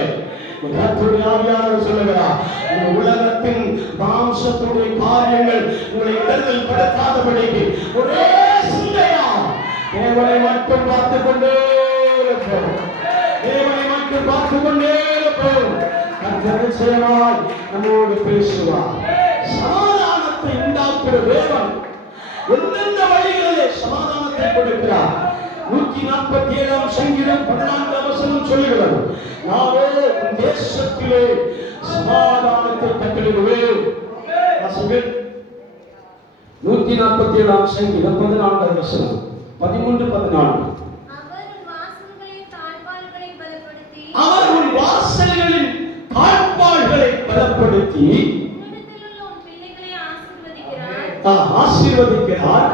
கர்த்தருடைய ஆவியானவர் சொல்லுகிறார், இந்த உலகத்தின் மாம்சத்துடைய காரியங்கள் உங்களை இடத்தில் படுத்தாதபடிக்கு ஒரே சிந்தையா தேவனை மட்டும் பார்த்துக் கொண்டே இருப்போம். தேவனை மட்டும் பார்த்துக் கொண்டே இருப்போம். கர்த்தர் நிச்சயமாய் நம்மோடு பேசுவார். சமாதானத்தை உண்டாக்குற தேவன் எந்தெந்த வழிகளிலே சமாதானத்தை கொடுக்கிறார்? 147 சங்கீதம் 14 வசனம் சொல்லுகிறது, நானே உன் தேசத்திலே சமாதானத்தை கட்டளையிடுவேன். 147 சங்கீதம் 14 வசனம் 13, 14. அவர் உன் வாசல்களின் தாழ்பாள்களை பலப்படுத்தி ஆசீர்வதிக்கிறார்.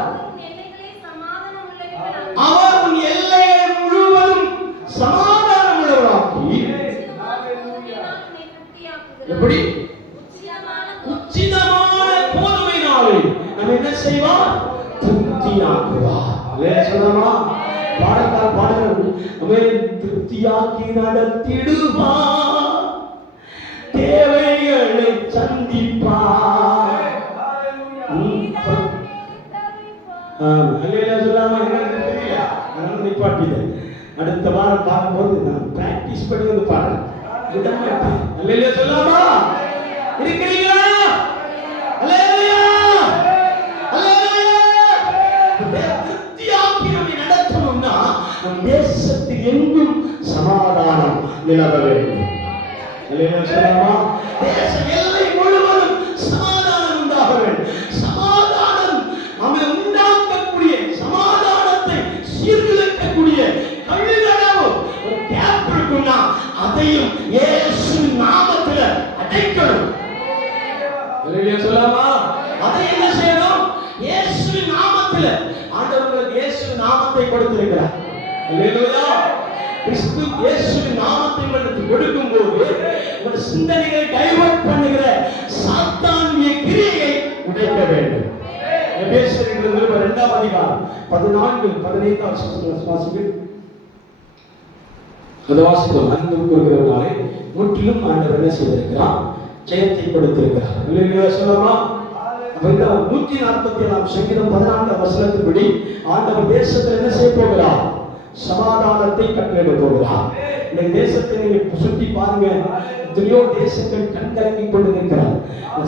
அவர் உன் எல்லைகள் முழுவதும் சமாதானம் உள்ளவராக்கி, எப்படி உச்சிதமான கோதுமையினாலே நம்ம என்ன செய்வார்? திருப்தியாக்குவார். சொல்லமா? பாடக்கார் பாடுகிறது, நம்மை திருப்தியாக்கி நடத்திடுவார், தேவைகளை சந்திப்பார். சொல்லாம தெரியல, அதனால நிப்பாட்டில அடுத்த வாரம் பார்க்கும்போது நான் பிராக்டிஸ் பண்ணி வந்து பாடுறேன். அல்லேலூயா சொல்லாமா? இருக்கிறீங்களா? அல்லேலூயா, அல்லேலூயா. திருப்தியாக்கி நம்மை நடத்தணும்னா நம் தேசத்தில் எங்கும் சமாதானம் நிலவ வேண்டும். அல்லேலூயா சொல்லாமா? தேச எல்லை அதை என்ன செய்யணும்? இயேசுவின் நாமத்தில். ஆண்டவர் உங்களுக்கு இயேசுவின் நாமத்தை கொடுத்திருக்கிறார். அல்லேலூயா. கிறிஸ்து இயேசுவின் நாமத்தை உங்களுக்கு கொடுக்கும்போது உங்கள் சிந்தனைகளை டைவர்ட் பண்ணுகிற சாத்தானிய கிரியையை உடைக்க வேண்டும். எபேசியர் 2ஆம் அதிகாரம் 14-15 வாசிக்கிறேன். அந்த வாசித்தோம். அன்பு கூறுகிறவர்களாலே முற்றிலும் ஆண்டவர் என்ன செய்திருக்கிறார்? ஜெயத்தை கொடுத்திருக்கிறார். இல்லையா சொல்லலாமா? அப்ப இந்த 147ஆம் சங்கீதம் 14ஆம் வசனத்தின்படி ஆண்டவர் தேசத்தில் என்ன செய்ய போகிறார்? சமாதானத்தை கட்டளையிட போகிறார். இந்த தேசத்தை நீங்க சுற்றி பாருங்க. எத்தனையோ தேசங்கள் கண்கலங்கி கொண்டிருக்கிறார்.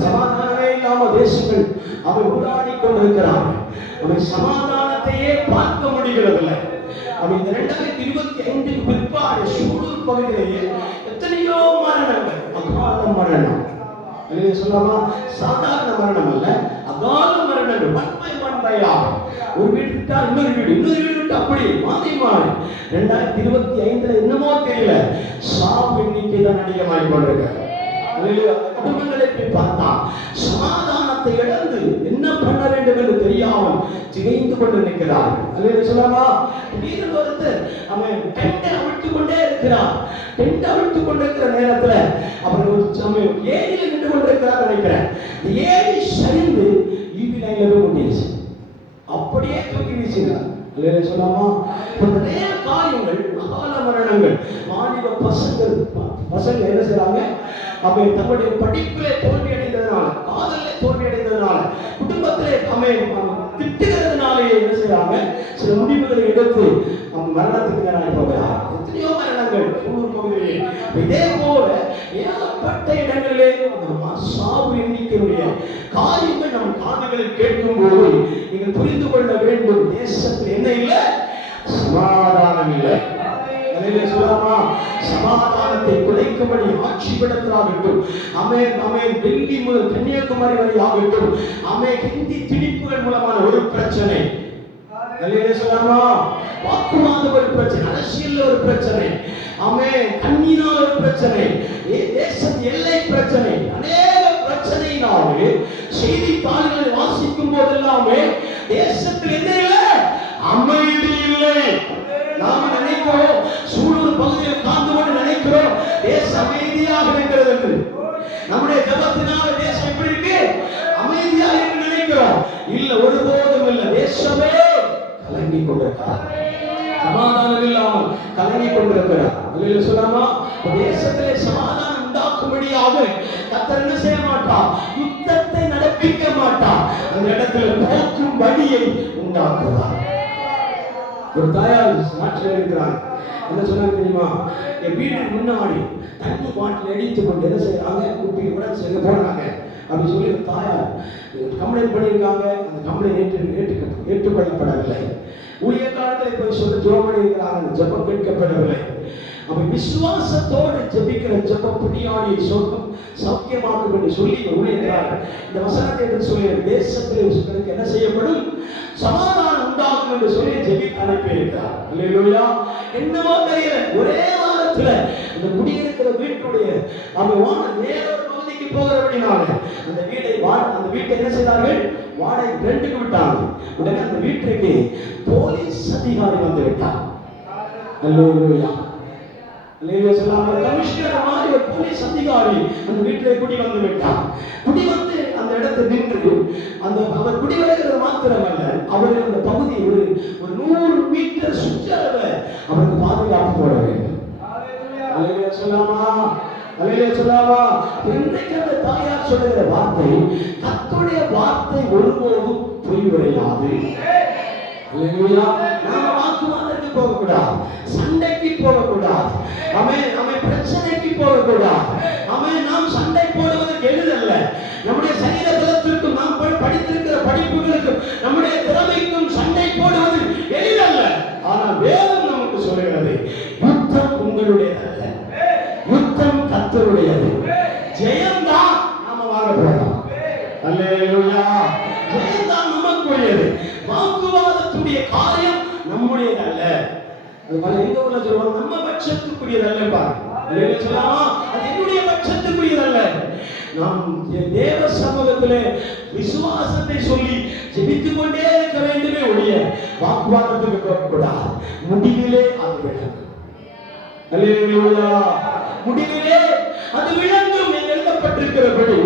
சமாதானமே இல்லாம தேசங்கள் அவை ஊடாடி கொண்டிருக்கிறார். அவை சமாதானத்தையே பார்க்க முடிகிறதில்லை. அவன் இந்த 2025 பிற்பாடு சூலூர் பகுதியிலேயே எத்தனையோ மரணங்கள், அகால மரணம். சொல்லலாமா? சாதாரண மரணம் அல்ல, அகால மரணங்கள். 1 by 1 ஒரு வீடு விட்டா இன்னொரு வீடு விட்டு அப்படி மாறி 2025 என்னமோ தெரியல, சாவு எண்ணிக்கை தான் அதிகமாகி கொண்டிருக்கிறது. குடும்பங்களை போய் பார்த்தா சமாதானத்தை இழந்து என்ன பண்ண வேண்டும் என்று தெரியாமல் திகைந்து கொண்டு நிற்கிறார்கள். அல்லது சொல்லாமா? வீரன் ஒருத்தர் அவன் டெண்டை அவிழ்த்து கொண்டே இருக்கிறான். டெண்டை அவிழ்த்து கொண்டிருக்கிற நேரத்துல அவர் ஒரு சமயம் ஏரியில் நின்று கொண்டிருக்கிறார் நினைக்கிறேன். ஏரி சரிந்து ஈவி லைன்ல போய் முடிச்சு அப்படியே தூக்கி வீசினார். அல்லது சொல்லாமா? நிறைய காரியங்கள், அகால மரணங்கள், வாலிப பசங்க என்ன செய்றாங்க? அவை தங்களுடைய படிப்பிலே தோல்வி அடைந்ததுனால, காதலிலே தோல்வி அடைந்ததுனால, குடும்பத்திலே திட்டுகிறதுனாலே என்ன செய்றாங்க? சில முடிவுகளை எடுத்து மரணத்துக்கு நேராக போகிறார். எத்தனையோ மரணங்கள் சூலூர் பகுதியிலே. இதே போல ஏகப்பட்ட இடங்களிலே சாவு எண்ணிக்கையுடைய காரியங்கள் நம் காதுகளில் கேட்கும் போது நீங்கள் புரிந்து கொள்ள வேண்டும், தேசத்தில் என்ன இல்லை? சமாதானம் இல்லை. சமாதானத்தை குலைக்கும்படி ஆட்சி படுத்தலாகட்டும். டெல்லி முதல் கன்னியாகுமரி வரை ஆகட்டும். ஹிந்தி திணிப்புகள் மூலமான ஒரு பிரச்சனை, வாக்குவாத ஒரு பிரச்சனை, அரசியல் ஒரு பிரச்சனை, கண்ணீரால் ஒரு பிரச்சனை, தேச எல்லை பிரச்சனை, அநேக பிரச்சனையினாலே செய்தித்தாள்களை வாசிக்கும் போதெல்லாமே தேசத்தில் என்ன இல்லை? அமைதி இல்லை. நாம் நினைக்கிறோம் சூலூர் பகுதியில் காந்து கொண்டு நினைக்கிறோம் தேச அமைதியாக இருக்கிறது என்று. நம்முடைய ஜபத்தினால் தேசம் எப்படி இருக்கு? அமைதியாக என்று நினைக்கிறோம். இல்ல, ஒருபோதும் இல்லை. தேசமே கலங்கி கொண்டிருக்கிறார். சமாதானம் இல்லாமல் கலங்கி கொண்டிருக்கிறார். அல்லேலூயா சொல்லாமா? தேசத்திலே சமாதானம் உண்டாக்கும்படியாக கர்த்தர் என்ன செய்ய மாட்டார்? யுத்தத்தை நடப்பிக்க மாட்டார். அந்த இடத்துல போக்கும் வழியை உண்டாக்குவார். ஒரு தாயார் நாட்டில் இருக்கிறாங்க. என்ன சொன்னாங்க தெரியுமா? என் வீட்டுக்கு முன்னாடி தண்ணி பாட்டில் அடித்து கொண்டு என்ன செய்யறாங்க? குப்பி கூட செய்ய போடுறாங்க அப்படின்னு சொல்லி ஒரு தாயார் கம்ப்ளைண்ட் பண்ணியிருக்காங்க. அந்த கம்ப்ளைண்ட் ஏற்றுக்கொள்ளப்படவில்லை. ஊழிய காலத்தில் போய் சொல்லி ஜெபம் பண்ணியிருக்கிறாங்க. அந்த ஜெபம் கேட்கப்படவில்லை. அவன் விசுவாசத்தோடு ஜெபிக்கிற ஜெபம் புதியாடியை சொர்க்கம் சௌக்கியமாக்கும் என்று சொல்லி ஊழியர்கள் இந்த வசனத்தை என்று சொல்லி தேசத்தில் என்ன செய்யப்படும்? சமாதானம் உண்டாகும் என்று சொல்லி ஜெபித்து அனுப்பியிருக்கிறார். அல்லேலூயா. என்னவோ தெரியல, ஒரே வாரத்துல அந்த குடியிருக்கிற வீட்டுடைய வேறொரு பகுதிக்கு போகிறபடினால அந்த வீட்டை என்ன செய்தார்கள்? வாடகை ரெண்டுக்கு விட்டாங்க. உடனே அந்த வீட்டுக்கு போலீஸ் அதிகாரி வந்து விட்டார். அல்லேலூயா. கமிஷனர் மாதிரி ஒரு போலீஸ் அதிகாரி அந்த வீட்டிலே குடி வந்து விட்டார். குடி வந்து அந்த இடத்தை நின்று அவர் குடி வருகிறது மாத்திரமல்ல, அவர்கள் அந்த பகுதி ஒரு 100 மீட்டர் சுற்றளவு அவருக்கு பாதுகாப்பு போட வேண்டும். அல்லேலூயா சொல்லாமா? அல்லேலூயா சொல்லாமா? இன்றைக்கு அந்த தாயார் சொல்லுகிற வார்த்தை, கர்த்தருடைய வார்த்தை ஒருபோதும் பொய் உரையாது. அல்லேலூயா. நாம வாக்குவாதத்துக்கு போகக்கூடாது, சண்டைக்கு போகக்கூடாது, பிரச்சனைக்கு போகக்கூடாது. நாம் சண்டை போடுவதற்கு எளிதல்ல. நம்முடைய சரீர பலத்திற்கும் நாம் படித்திருக்கிற படிப்புகளுக்கும் நம்முடைய திறமைக்கும் சண்டை போடுவது எளிதல்ல. ஆனால் வேதம் நமக்கு சொல்லுகிறது, யுத்தம் உங்களுடையதல்ல, யுத்தம் கர்த்தருடையது. ஜெயம்தான் நாம வாங்க போறோம். அல்லேலூயா. ஜெயம்தான் நமக்குரியது. வாக்குவாதத்துடைய காரியம் நம்முடையதல்ல. அது எங்க உள்ள சொல்லுவாங்க, நம்ம பட்சத்துக்குரியதல்ல. பாருங்க, அது என்னுடைய பட்சத்துக்குரியதல்ல. நாம் தேவ சமூகத்திலே விசுவாசத்தை சொல்லி ஜெபித்துக் கொண்டே இருக்க வேண்டுமே ஒழிய வாக்குவாதத்துக்கு போகக்கூடாது. முடிவிலே அது விளங்கும். அல்லேலூயா. முடிவிலே அது விளங்கும் என்று எழுதப்பட்டிருக்கிறபடி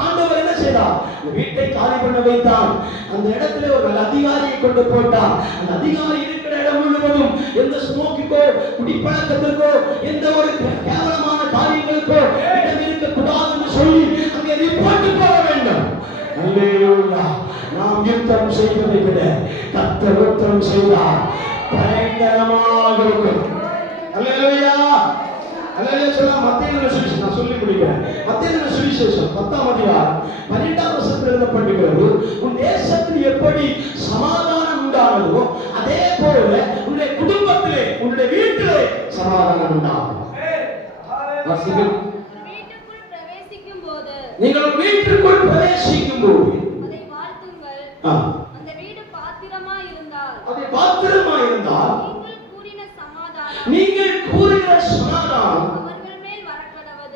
ஆண்டவர் என்ன செய்தார்? வீட்டை காலி பண்ண வைத்தார். அந்த இடத்துல ஒரு அதிகாரியை கொண்டு போட்டார். அந்த அதிகாரி இருக்கிற இடம் முழுவதும் எந்த ஸ்மோக்கிக்கோ குடிப்பழக்கத்திற்கோ எந்த ஒரு கேவலமான காரியங்களுக்கோ இடம் இருக்கக்கூடாது என்று சொல்லி அங்கே ரிப்போர்ட் போக வேண்டும். அல்லேலூயா. நாம் யுத்தம் செய்வதை விட கர்த்தர் யுத்தம் செய்தார். பயங்கரமாக இருக்கும். அல்லேலூயா. அல்லேலூயா சொல்லலாம். மத்தேயு சுவிசேஷம் நான் சொல்லி முடிக்கிறேன். மத்தேயு சுவிசேஷம் 10ஆம் அதிகாரம் 12ஆம் வசனத்தில் எழுதப்பட்டிருக்கிறது, உன் தேசத்தில் எப்படி சமாதானம் உண்டானதோ அதே போல உன்னுடைய குடும்பத்திலே உன்னுடைய வீட்டிலே சமாதானம் உண்டாகும். வாசிங்கள். வீட்டுக்குள் பிரவேசிக்கும் போது நீங்கள் வீட்டுக்குள் பிரவேசிக்கும் போது அதை வாழ்த்துங்கள். அந்த வீடு பாத்திரமாய் இருந்தால் நீங்கள் கூறின சமாதானம் அவர்கள் மேல் வரக்கடவது.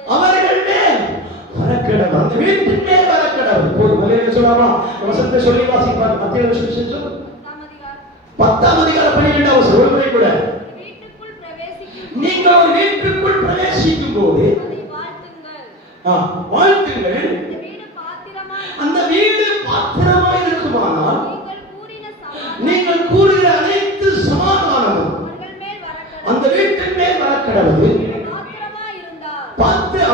அந்த வீட்டின் மேல் வரக்கடவது. போதும். அல்லேலூயா சொல்லலாமா? வசனத்தை சொல்லி வாசிப்பார். மத்தேயு சுவிசேஷம் 10ஆம் அதிகாரம் 12ஆம் வசனம் ஒரு முறை கூட. வீட்டுக்குள் பிரவேசிக்கும் நீங்கள் ஒரு வீட்டுக்குள் பிரவேசிக்கும் போது அதை வாழ்த்துங்கள். வாழ்த்துங்கள். அந்த வீடு அந்த வீடு பாத்திரமாய் பாத்திரமாய் இருக்குமானால் நீங்கள் நீங்கள் கூறின சமாதானம் கூறுகிற அனைத்து சமாதானமும் அவர்கள் மேல் வரக்கடவது. அந்த வீட்டின் மேல் வரக்கடவது. பாத்திரமாய் இருந்தால்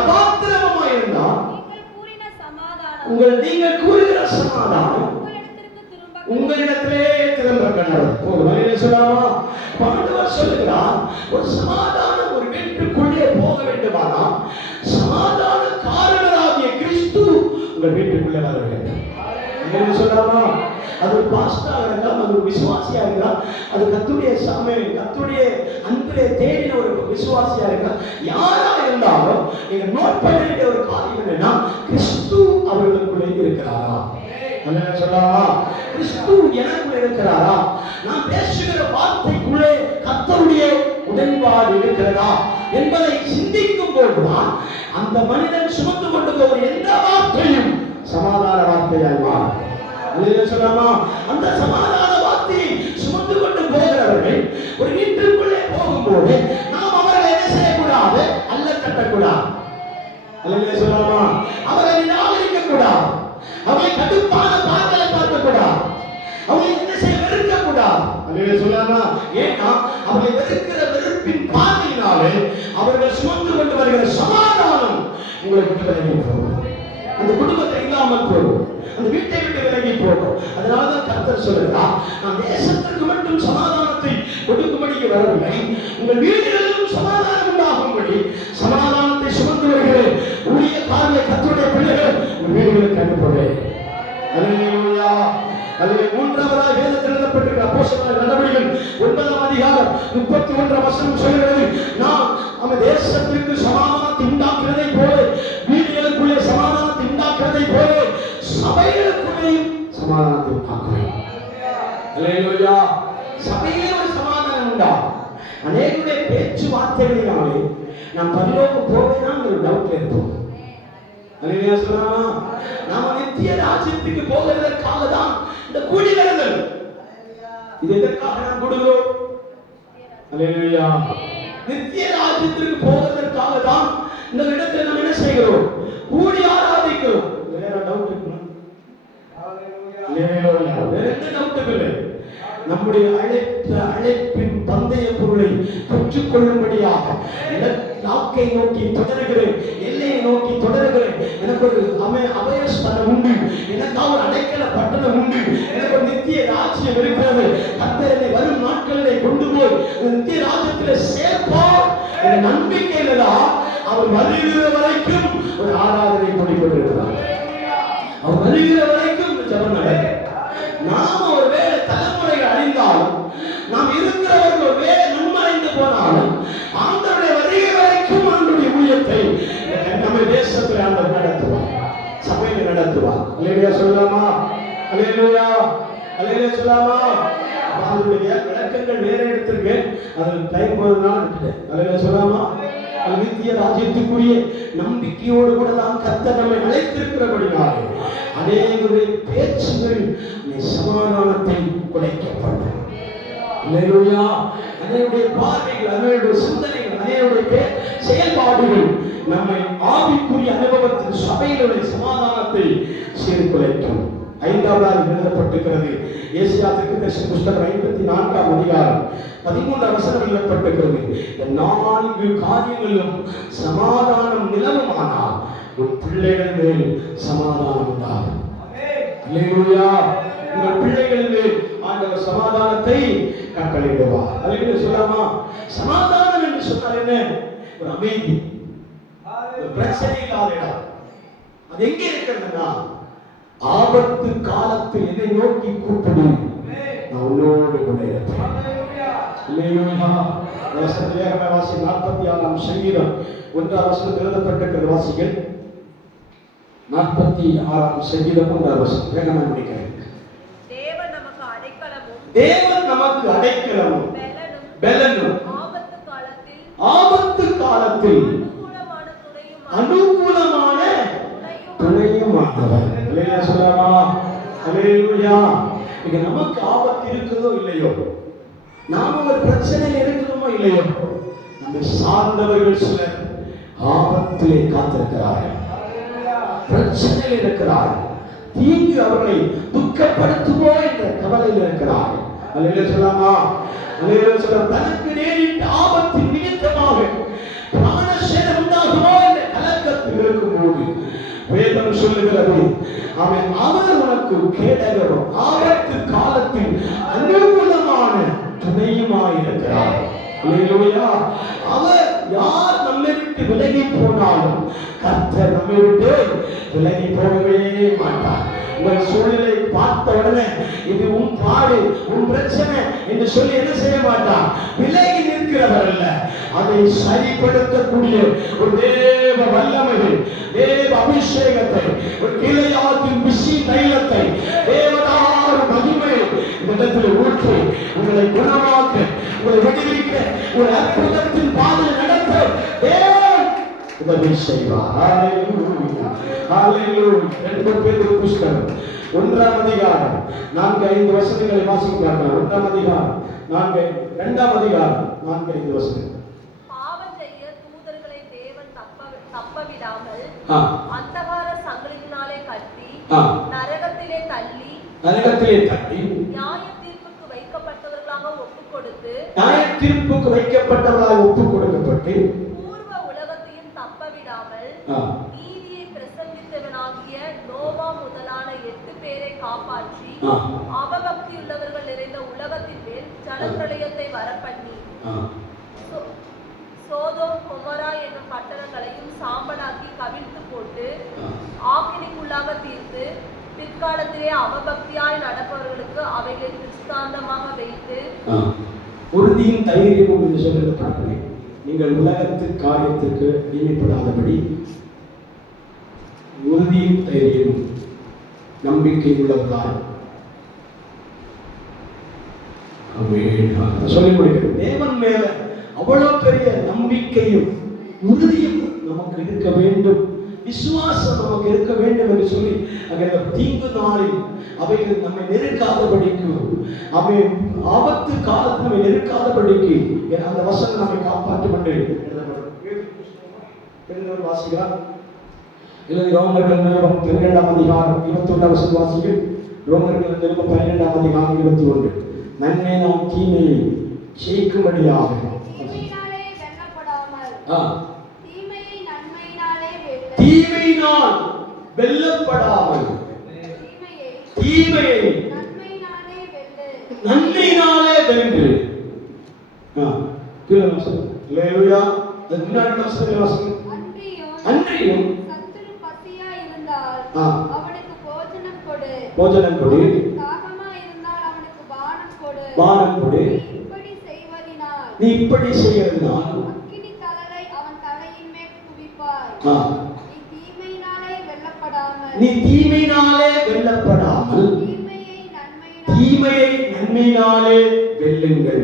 அபாத்திரமாய் இருந்தால் நீங்கள் கூறின சமாதானம் நீங்கள் கூறுகிற சமாதானம் உங்களிடத்திற்கு திரும்ப உங்களிடத்திலே திரும்ப கடவுள். போதும். அல்லேலூயா சொல்லலாமா? ஆண்டவர் சொல்லுகிறார், ஒரு சமாதானம் ஒரு வீட்டுக்குள்ளே போக வேண்டுமானால் சமாதான காரணராகிய கிறிஸ்து உங்கள் வீட்டுக்குள்ளே வர வேண்டும். அல்லேலூயா சொல்லலாமா? அது ஒரு பாஸ்டராக இருக்கலாம், அது ஒரு விசுவாசியா இருக்கலாம், அது கர்த்தருடைய கர்த்தருடைய அன்பிலே தேடின ஒரு விசுவாசியா இருக்கலாம், யாரா இருந்தாலும் நீங்க நோட் பண்ண வேண்டிய ஒரு காரியம் என்னன்னா, கிறிஸ்து அவர்களுக்குள்ளே இருக்கிறாரா? அல்லேலூயா சொல்லலாமா? கிறிஸ்து எனக்குள்ளே இருக்கிறாரா? நான் பேசுகிற வார்த்தைக்குள்ளே கர்த்தருடைய உடன்பாடு இருக்கிறதா என்பதை சிந்திக்கும் போதுதான் அந்த மனிதன் சுமந்து கொண்டு போகிற எந்த வார்த்தையும் சமாதான வார்த்தையாய் மாறும். அல்லேலூயா சொல்லலாமா? அந்த சமாதான வார்த்தையை சுமந்து கொண்டு போகிறவர்கள் ஒரு வீட்டுக்குள்ளே போகும்போது நாம் அவர்களை என்ன செய்யக்கூடாது? அல்ல கட்டக்கூடாது. அல்லேலூயா சொல்லலாமா? அவர்களை நிராகரிக்க கூடாது. அவர்களை கடுப்பான பார்வையை பார்க்கக்கூடாது. அவர்களை என்ன செய்ய வெறுக்கக்கூடாது. அல்லேலூயா சொல்லலாமா? ஏன்னா அவர்களை வெறுக்கிற வெறுப்பின் பார்வையினாலே அவர்கள் சுமந்து கொண்டு வருகிற சமாதானம் உங்களை விட்டு விலகி போகும். அந்த குடும்பத்தை இல்லாமல் போகும். அந்த வீட்டை விட்டு விலகி போகும். அதனாலதான் கர்த்தர் சொல்லுகிறார், நான் தேசத்திற்கு மட்டும் சமாதானத்தை கொடுக்கும்படிக்கு வரவில்லை, உங்கள் வீடுகளிலும் சமாதானம் உண்டாகும்படி சமாதானத்தை சுமந்து வருகிறேன். ஊழியக்காரரை கர்த்தருடைய பிள்ளைகள் உங்கள் வீடுகளுக்கு அனுப்புகிறேன். அல்லேலூயா. அல்லேலூயா. மூன்றாவதாக வேதத்தில் எழுதப்பட்டிருக்கிற அப்போஸ்தலர் நடவடிக்கைகள் 9ஆம் அதிகாரம் 31ஆம் வசனம் சொல்கிறது, நாம் நம்ம தேசத்திற்கு சமாதானத்தை உண்டாக்குறதை போல, வீடுகளுக்குள்ளே சமாதானத்தை உண்டாக்குறதை போல சபைகளுக்குள்ளேயும் சமாதானத்தை உண்டாக்குவேன். அல்லேலூயா. சபையிலே ஒரு சமாதானம் உண்டா? அநேகருடைய பேச்சுவார்த்தைகளினாலே நாம் பரலோகம் போவேதான் ஒரு டவுட் இருப்போம். அல்லேலூயா சொல்லலாமா? நாம நித்திய ராஜ்யத்துக்கு போகிறதற்காக தான் இந்த கூடி வருதல். இது எதற்காக நாம் கொடுக்கிறோம்? அல்லேலூயா. நித்திய ராஜ்யத்திற்கு போவதற்காக தான் இந்த இடத்தில் நாம் என்ன செய்கிறோம்? கூடி ஆராதிக்கிறோம். வேற டவுட் இருக்குமா? அல்லேலூயா. வேற எந்த டவுட்டும் இல்லை. நம்முடைய அழைப்பின் பந்தய பொருளை பெற்றுக் கொள்ளும்படியாக நாக்கை நோக்கி தொடர்கிறேன், எல்லையை நோக்கி தொடர்கிறேன். எனக்கு ஒரு அபயஸ்தலம் உண்டு, எனக்காக ஒரு அடைக்கல பட்டணம் உண்டு, எனக்கு ஒரு நித்திய ராஜ்யம் இருக்கிறது. கர்த்தரை வரும் நாட்களிலே கொண்டு போய் நித்திய ராஜ்யத்தில் சேர்ப்போம் என்ற நம்பிக்கையில தான் அவர் வருகிற வரைக்கும் ஒரு ஆராதனை கொண்டிருக்கிறார். அவர் வருகிற வரைக்கும் ஜெபம் நடக்கும். நாம ஒரு வேளை தலைமுறைகள் அழிந்தாலும், நாம் இருக்கிறவர்கள் ஒரு வேளை நன்மறைந்து போனாலும், ஆண்டவருடைய வருகை வரைக்கும் ஆண்டவருடைய ஊழியத்தை நம்ம தேசத்தில் ஆண்டவர் நடத்துவார், சபையில நடத்துவார். அல்லேலூயா சொல்லலாமா? அல்லேலூயா. அல்லேலூயா சொல்லலாமா? அதனுடைய விளக்கங்கள் வேற எடுத்திருக்கேன், அது டைம் போறதுனால விட்டுட்டேன். அல்லேலூயா சொல்லலாமா? நித்திய ராஜ்யத்துக்குரிய நம்பிக்கையோடு கூட நாம் கர்த்தர் நம்மை அழைத்திருக்கிறபடினாலே அநேகருடைய பேச்சுகள் சமாதானத்தை குலைக்கப்படும். அல்லேலூயா. அநேகருடைய பார்வைகள், அநேகருடைய சிந்தனைகள், அநேகருடைய செயல்பாடுகள் நம்மை ஆவிக்குரிய அனுபவத்தில் சபையிலுடைய சமாதானத்தை சீர்குலைக்கும். ஐந்தாவதாக எழுதப்பட்டிருக்கிறது ஏசாயா தீர்க்கதரிசி புஸ்தகம் 54ஆம் அதிகாரம் 13ஆம் வசனம் எழுதப்பட்டிருக்கிறது. இந்த 4 காரியங்களிலும் சமாதானம் நிலவுமானால் உன் பிள்ளைகள் மேல் சமாதானம் உண்டாகும். அல்லேலூயா. உங்கள் பிள்ளைகள் மேல் ஆண்டவர் சமாதானத்தை கட்டளையிடுவார். அல்லேலூயா சொல்லாமா? சமாதானம் என்று சொன்னால் என்ன? ஒரு அமைதி, ஒரு பிரச்சனை இல்லாத இடம். அது எங்கே இருக்கிறதுனா, ஆபத்து காலத்தில் எதை நோக்கி கூப்பிடு, நான் உன்னோடு கூட இருப்பேன். அல்லேலூயா. வாசி 46ஆம் சங்கீதம் 1ஆம் வசனத்தில் எழுதப்பட்டிருக்கிறது. வாசிகள் 46ஆம் சங்கீதம் 1ஆம் வசனம். வேகமாக முடிக்கிறேன். தேவன் நமக்கு அடைக்கலமும், தேவன் நமக்கு அடைக்கலமும் பெலனும், ஆபத்து காலத்தில் அனுகூலமான துணையுமானவர். அல்லேலூயா சொல்லலாமா? அல்லேலூயா. இங்க நமக்கு ஆபத்து இருக்குதோ இல்லையோ, நாம ஒரு பிரச்சனையில் இருக்கிறோமோ இல்லையோ, நம்மை சார்ந்தவர்கள் சிலர் ஆபத்திலே காத்திருக்கிறார்கள், பிரச்சனையில் இருக்கிறார்கள், தீங்கு அவர்களை துக்கப்படுத்துவோ என்ற கவலையில் இருக்கிறார்கள். அல்லேலூயா சொல்லலாமா? அல்லேலூயா சொல்ல, தனக்கு நேரிட்ட ஆபத்தின் நிமித்தமாக பிராணசேதம் உண்டாகுமோ என்ற கலக்கத்தில் இருக்கும்போது வேதம் சொல்லுகிறது, அவர் உனக்கு கேடகரும் ஆபத்து காலத்தில் அனுகூலமான துணையுமாயிருக்கிறார். அல்லேலூயா. அவர் யார் நம்மை விட்டு விலகி போனாலும் கர்த்தர் நம்மை விட்டு விலகி போகவே மாட்டார். உங்கள் சூழ்நிலை பார்த்த உடனே இது உன் பாடு, உன் பிரச்சனை என்று சொல்லி என்ன செய்ய மாட்டார்? விலகி நிற்கிறவர் அல்ல, அதை சரிப்படுத்தக்கூடிய ஒரு தேவ வல்லமையை, தேவ அபிஷேகத்தை, ஒரு கிளையாத்தின் பிசி தைலத்தை, தேவனார் மகிமை இந்த இடத்தில் ஊற்றி உங்களை குணமாக்க, உங்களை விடுவிக்க, ஒரு அற்புதத்தின் பாதையில் நடத்த தேவன் உதவி செய்வார். ஹalleluya. ஹalleluya. 2 பேதுரு புஸ்தகம் 1ஆம் அதிகாரம் 4-5 வசனங்களை வாசிக்க பார்க்கலாம். 1ஆம் அதிகாரம் 2ஆம் அதிகாரம் 4-5 வசனங்கள். பாவம் செய்ய தூதர்களை தேவன் தப்பவிடாமல் அந்தகார சங்கிலியினாலே கட்டி நரகத்திலே தள்ளி நியாய தீர்ப்புக்கு வைக்கப்பட்டவர்களாக ஒப்புக் கொடுக்கப்பட்டு பூர்வ உலகத்தையும் தப்பவிடாமல் நீதியை பிரசங்கித்தவனாகிய நோவா முதலான 8 பேரை காப்பாற்றி அவபக்தி உள்ளவர்கள் நிறைந்த உலகத்தின் மேல் ஜலப்பிரளயத்தை வரப்பண்ணி சோதோம் கொமோரா என்னும் பட்டணங்களையும் சாம்பலாக்கி கவிழ்த்து போட்டு ஆக்கினிக்குள்ளாக தீர்த்து பிற்காலத்திலே அவபக்தியாய் நடப்பவர்களுக்கு அவைகளை திருஷ்டாந்தமாக வைத்து உறுதியும் தைரியமும் என்று சொல்லப்பட்டது. நீங்கள் உலகத்து காரியத்திற்கு நியமிப்படாதபடி உறுதியும் தைரியமும் நம்பிக்கை உள்ளவர்களாய் சொல்லி முடிக்கிறது. தேவன் மேல அவ்வளவு பெரிய நம்பிக்கையும் உறுதியும் நமக்கு இருக்க வேண்டும், விசுவாசம் நமக்கு இருக்க வேண்டும் என்று சொல்லி அங்கே தீங்கு நாளில் அவைகள் நம்மை நெருக்காதபடிக்கு, அவை ஆபத்து காலத்தில் நம்மை நெருக்காதபடிக்கு அந்த வசனம் நம்மை காப்பாற்றும் என்று எழுதப்படும். வாசிக்கிறார் ரோமர்கள் நிருபம் 12ஆம் அதிகாரம் 21ஆம் வசனம் வாசிகள். ரோமர்கள் நிருபம் 12ஆம் அதிகாரம் 21. நன்மை நாம் தீமையை ஜெயிக்கும்படியாக தீமையினால் வெல்லப்படாமல் தீமையை நன்மையினாலே வென்று. அன்றியும் போஜனம் கொடு, பானம் கொடு. நீ இப்படி செய்வதனால் நீ தீமையினாலே வெல்லப்படாமல் தீமையை நன்மையினாலே வெல்லுங்கள்.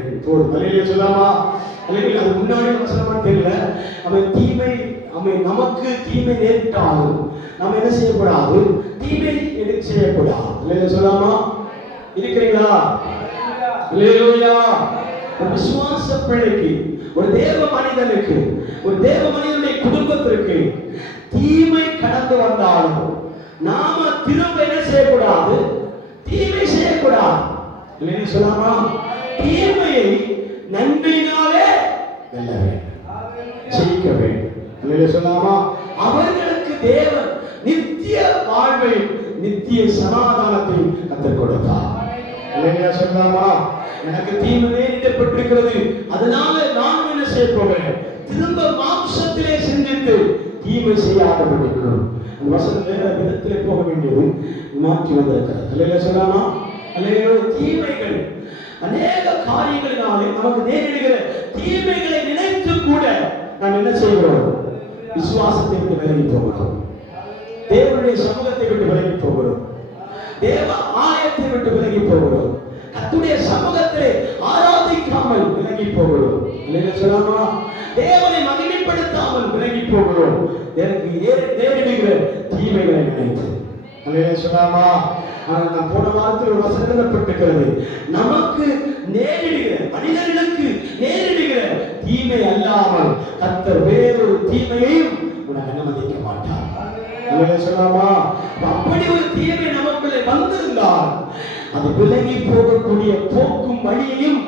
சொல்லலாமா? அல்லேலூயா. அது முன்னாடி வசனமா தெரியல. அவன் தீமை நமக்கு தீமை நேரிட்டாலும் நம்ம என்ன செய்யக்கூடாது? தீமை செய்யக்கூடாது. அல்லேலூயா சொல்லாமா? இருக்கிறீங்களா? அல்லேலூயா. ஒரு விசுவாச பிள்ளைக்கு, ஒரு தேவ மனிதனுக்கு, ஒரு தேவ மனிதனுடைய குடும்பத்திற்கு தீமை கடந்து வந்தாலும் நாம திரும்ப என்ன செய்யக்கூடாது? தீமை செய்யக்கூடாது. இல்லைன்னு சொல்லாமா? தீமையை நன்மையினாலே வெல்ல வேண்டும், ஜெயிக்க வேண்டும். இல்லைன்னு சொல்லாமா? அவர்களுக்கு தேவன் நித்திய வாழ்வை, நித்திய சமாதானத்தை கற்றுக் கொடுத்தார். இல்லையா சொல்லாமா? எனக்கு தீமை நேரிடப்பட்டிருக்கிறது, அதனால நான் என்ன செய்ய போகிறேன்? திரும்ப மாம்சத்திலே சிந்தித்து தீமை செய்யாதபடிக்கும் அந்த வசனம் வேற விதத்திலே போக வேண்டியது மாற்றி வந்திருக்கிறது. அல்லையா சொல்லாமா? அல்லையா தீமைகள் அநேக காரியங்களினாலே நமக்கு நேரிடுகிற தீமைகளை நினைத்து கூட நாம் என்ன செய்கிறோம்? விசுவாசத்தை விட்டு விலகி போகிறோம், தேவனுடைய சமூகத்தை விட்டு விலகி போகிறோம், தேவ ஆலயத்தை விட்டு விலகி போகிறோம், கர்த்தருடைய சமூகத்திலே ஆராதிக்காமல் விலகி போகிறோம். இல்லையா சொல்லாமா? தேவனை மகிமைப்படுத்தாமல் விலகி போகிறோம், எனக்கு நேரிடுகிற தீமைகளை நினைத்து. அல்லையா சொல்லாமா? ஆனால் நான் போன வாரத்தில் ஒரு வசனம் எழுதப்பட்டிருக்கிறது, நமக்கு நேரிடுகிற, மனிதர்களுக்கு நேரிடுகிற தீமை அல்லாமல் கர்த்தர் வேறொரு தீமையையும் உனக்கு அனுமதிக்க மாட்டார். அல்லையா சொல்லாமா? அப்படி ஒரு தீமை நமக்குள்ளே வந்திருந்தால் அது விலகி போகக்கூடிய போக்கும் வழியையும்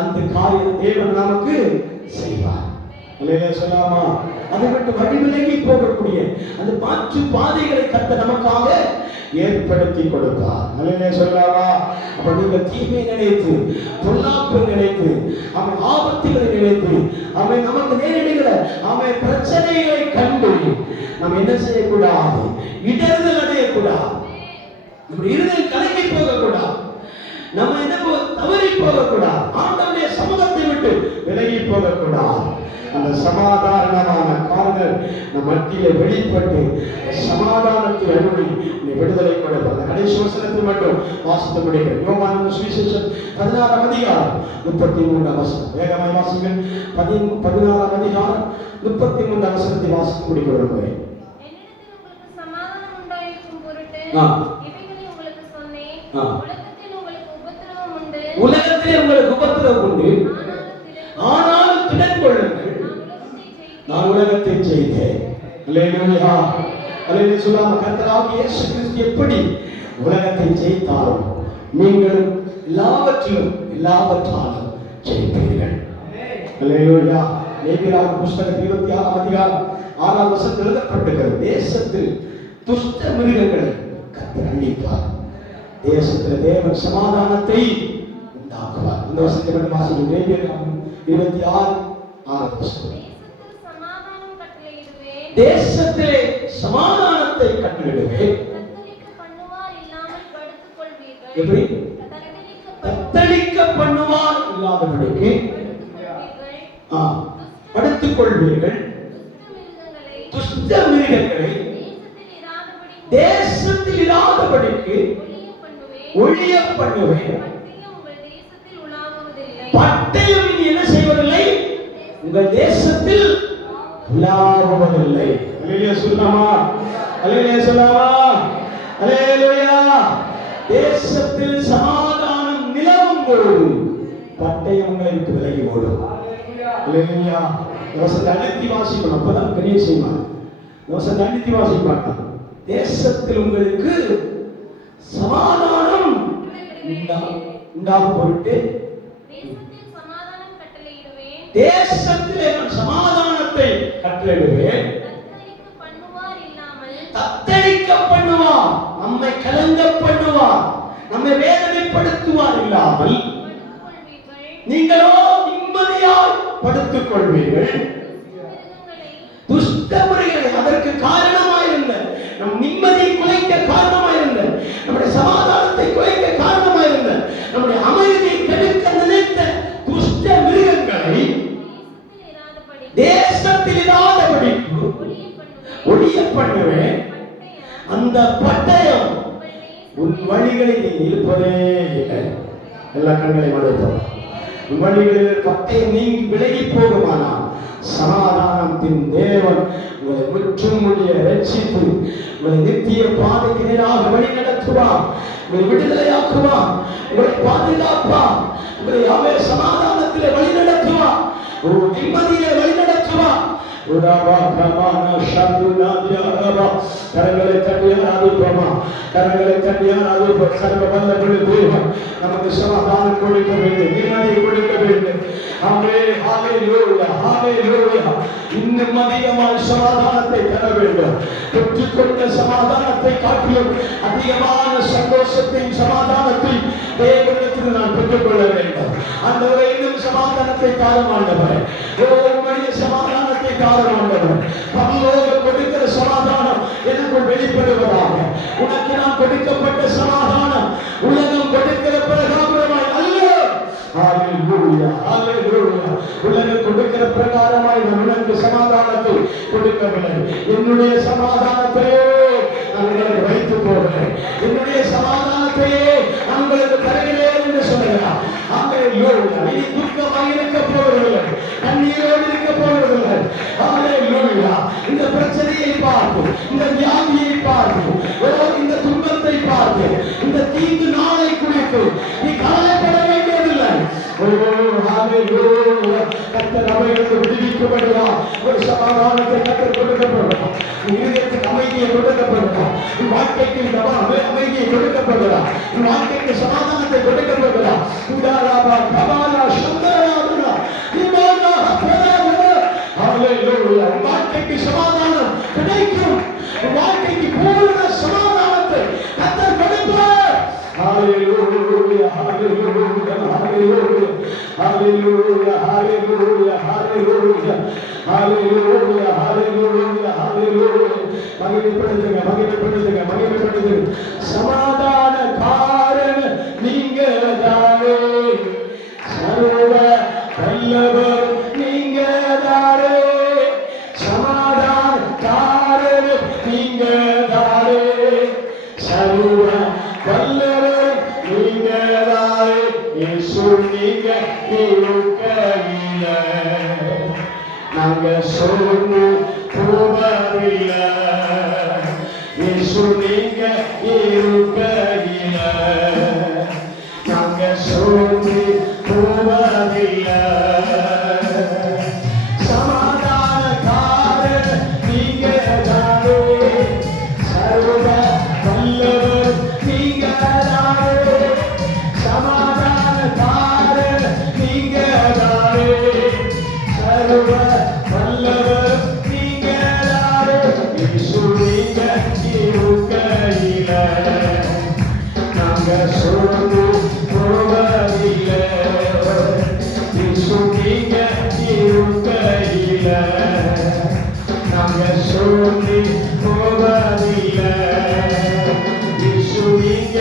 அந்த காரியம் தேவன் நமக்கு செய்வார். அல்லேலூயா சொல்லாமா? அதை விட்டு வழி விலகி போகக்கூடிய அந்த மாற்று பாதைகளை கர்த்தர் நமக்காக ஏற்படுத்தி கொடுத்தார். அல்லேலூயா சொல்லாமா? அப்ப நீங்கள் தீமை நினைத்து, பொல்லாப்பு நினைத்து, அவன் ஆபத்துகளை நினைத்து, அவன் நமக்கு நேரிடுகிற அவன் பிரச்சனைகளை கண்டு நம்ம என்ன செய்யக்கூடாது? இடறுதல் அடையக்கூடாது, நம்முடைய இருதயம் கலங்கி போகக்கூடாது, நம்ம என்ன தவறி போகக்கூடாது, ஆண்டவருடைய சமூகத்தை விட்டு விலகி போகக்கூடாது. அந்த சமாதானமான காரணம் நம் மத்தியில வெளிப்பட்டு சமாதானத்தை அருளி விடுதலை கொடுப்பது. கடைசி வசனத்தை மட்டும் வாசித்து முடிக்கிறேன். யோவான் சுவிசேஷம் 16ஆம் அதிகாரம் 33ஆம் வசனம். வேகமாய் வாசிங்கள். 16ஆம் அதிகாரம் 33ஆம் வசனத்தை வாசித்து முடிக்க விரும்புகிறேன். சமாதானம் உண்டாயிருக்கும் பொருட்டு இவைகளை உங்களுக்கு சொன்னேன். உலகத்திலே உங்களுக்கு உபத்திரவம் உண்டு, ஆனாலும் திடன் கொள்ளுங்கள், நான் உலகத்தை ஜெயித்தேன். அல்லேலூயா. அல்லேலூயா சொல்லாம கர்த்தராகிய இயேசு கிறிஸ்து எப்படி உலகத்தை ஜெயித்தாலும் நீங்களும் எல்லாவற்றாலும் ஜெயிப்பீர்கள். அல்லேலூயா. லேவியராகமம் புத்தகம் 26ஆம் அதிகாரம் 6ஆம் வசனத்தில் எழுதப்பட்டிருக்கிறது, தேசத்தில் துஷ்ட மிருகங்களை கர்த்தர் அழிப்பார், தேசத்தில் தேவன் சமாதானத்தை உண்டாக்குவார். இந்த வசனத்தை மட்டும் வாசிக்கிறேன். லேவியராகமம் 26:6 வசனம். தேசத்திலே சமாதானத்தை கட்டளையிடுவேன். எப்படி? தத்தளிக்க பண்ணுவார் இல்லாதபடிக்கு படுத்துக் கொள்வீர்கள். துஷ்ட மிருகங்களை தேசத்தில் இராதபடிக்கு ஒழிய பண்ணுவேன். பட்டயம் இனி என்ன செய்வதில்லை? உங்கள் தேசத்தில் உலாவுவதில்லை. அல்லேலூயா சொல்லாமா? அல்லேலூயா சொல்லாமா? அல்லேலூயா. தேசத்தில் சமாதானம் நிலவும் பொழுது பட்டயம் உங்களை விட்டு விலகி ஓடும். அல்லேலூயா. வசனத்தை அழுத்தி வாசிக்கணும், அப்பதான் பெரிய செய்வாங்க. வசனத்தை அழுத்தி வாசிப்பாங்க. தேசத்தில் உங்களுக்கு சமாதானம் உண்டாகும் பொருட்டு தேசத்திலே சமாதானத்தை கட்டளையிடுவேன். தத்தளிக்க பண்ணுவார், நம்மை கலங்க பண்ணுவார், நம்மை வேதனைப்படுத்துவார் இல்லாமல் நீங்களோ நிம்மதியாய் படுத்துக் கொள்வீர்கள். துஷ்ட முறைகளை அதற்கு காரணமாயிருந்த, நம் நிம்மதியை குலைக்க காரணமாயிருந்த, நம்முடைய சமாதானத்தை குலைக்க காரணமாயிருந்த, நம்முடைய அமைதியை கெடுக்க நினைத்த துஷ்ட மிருகங்களை தேசத்தில் இராதபடி ஒழிய பண்ணுவேன். அந்த பட்டயம் உன் வழிகளில் இருப்பதே இல்லை. எல்லா கண்களை மறைத்தோம். வழிகளில் பட்டயம் நீங்கி விலகி போகுமானால் சமாதானத்தின் தேவன் உங்களை முற்றுமுடிய ரட்சித்து உங்களை நித்திய பாதைக்கு நேராக வழி நடத்துவார், உங்களை விடுதலையாக்குவார், உங்களை பாதுகாப்பார், உங்களை அவை சமாதானத்திலே வழி நடத்துவார், ஒரு நிம்மதியிலே வழி நடத்துவார். கரங்களை தட்டியாராதிப்போமா, கரங்களை தட்டியாராதிப்போம். சர்வ வல்லமையுள்ள தேவன் நமக்கு சமாதானம் கொடுக்க வேண்டும், நிம்மதியை கொடுக்க வேண்டும். இன்னும் அதிகமான சமாதானத்தை தர வேண்டும். பெற்றுக்கொண்ட சமாதானத்தை காட்டிலும் அதிகமான சந்தோஷத்தையும் சமாதானத்தை தேவனிடத்தில் நான் பெற்றுக்கொள்ள வேண்டும். ஆண்டவரே, இன்னும் சமாதானத்தை தாரும் ஆண்டவரே, உம்முடைய சமாதானத்தை தாரும் ஆண்டவரே. பரலோகம் கொடுக்கிற சமாதானம் எனக்குள் வெளிப்படுவதாக. உனக்கு நான் கொடுக்கப்பட்ட சமாதானம் உலகம் கொடுக்கிற பிரகாரமாய் அல்ல. ஹalleluya, ஹalleluya. உலகம் கொடுக்கிற பிரகாரமாய் நான் உனக்கு சமாதானத்தை கொடுக்கவில்லை. என்னுடைய சமாதானத்தையே நான் உங்களுக்கு வைத்து போகிறேன், என்னுடைய சமாதானத்தையே நான் உங்களுக்கு தருகிறேன் என்று சொல்கிறார். ஹalleluya. இனி துக்கமாக இருக்க போவதில்லை, கண்ணீரோடு இருக்க போவதில்லை. ஹalleluya. இந்த பிரச்சனையை பார்த்து, இந்த வியாதியை பார்த்து, இந்த துன்பத்தை பார்த்து, இந்த தீங்கு நாளை குறித்து நீ கவலைப்பட வேண்டியதில்லை. கர்த்தர் அவைகளுக்கு விடுவிக்கப்படுவா. ஒரு சமாதானத்தை கர்த்தர் கொடுக்கப்படுவா, இதயத்துக்கு அமைதியை கொடுக்கப்படுவா, வாழ்க்கைக்கு அமைதியை கொடுக்கப்படுவா, வாழ்க்கைக்கு சமாதானத்தை கொடுக்கப்படுவா. வாழ்க்கைக்கு சமாதானம் கிடைக்கும், வாழ்க்கைக்கு பூர்ண சமாதானத்தை கர்த்தர் கொடுப்பார். Hallelujah, hallelujah, hallelujah, hallelujah, hallelujah, hallelujah, hallelujah, hallelujah, hallelujah. மகிமைப்படுத்துங்க, மகிமைப்படுத்துங்க, மகிமைப்படுத்துங்க. சமாதான காரண நீங்க தானே, சர்வ வல்லவர் நீங்க தானே, சமாதான காரண நீங்க தானே, சர்வ வல்லவர் நீங்க தானே. இயேசு நீங்க இருக்கையில நாங்க சொன்னு போவதில்லை. இயேசு நீங்க இருக்கையில நாங்க சொன்னு போவதில்லை. சமாதான காரண நீங்க தானே, சர்வ வல்லவர் நீங்க தானே, சமாதான காரண நீங்க தானே, சர்வ வல்லவர் நீங்க தானே. இயேசு நீங்க இருக்கையில நாங்க சோர்ந்து போவதில்லை. இயேசு நீங்க இருக்கையில நாங்க சோர்ந்து போவதில்லை. இயேசு நீங்க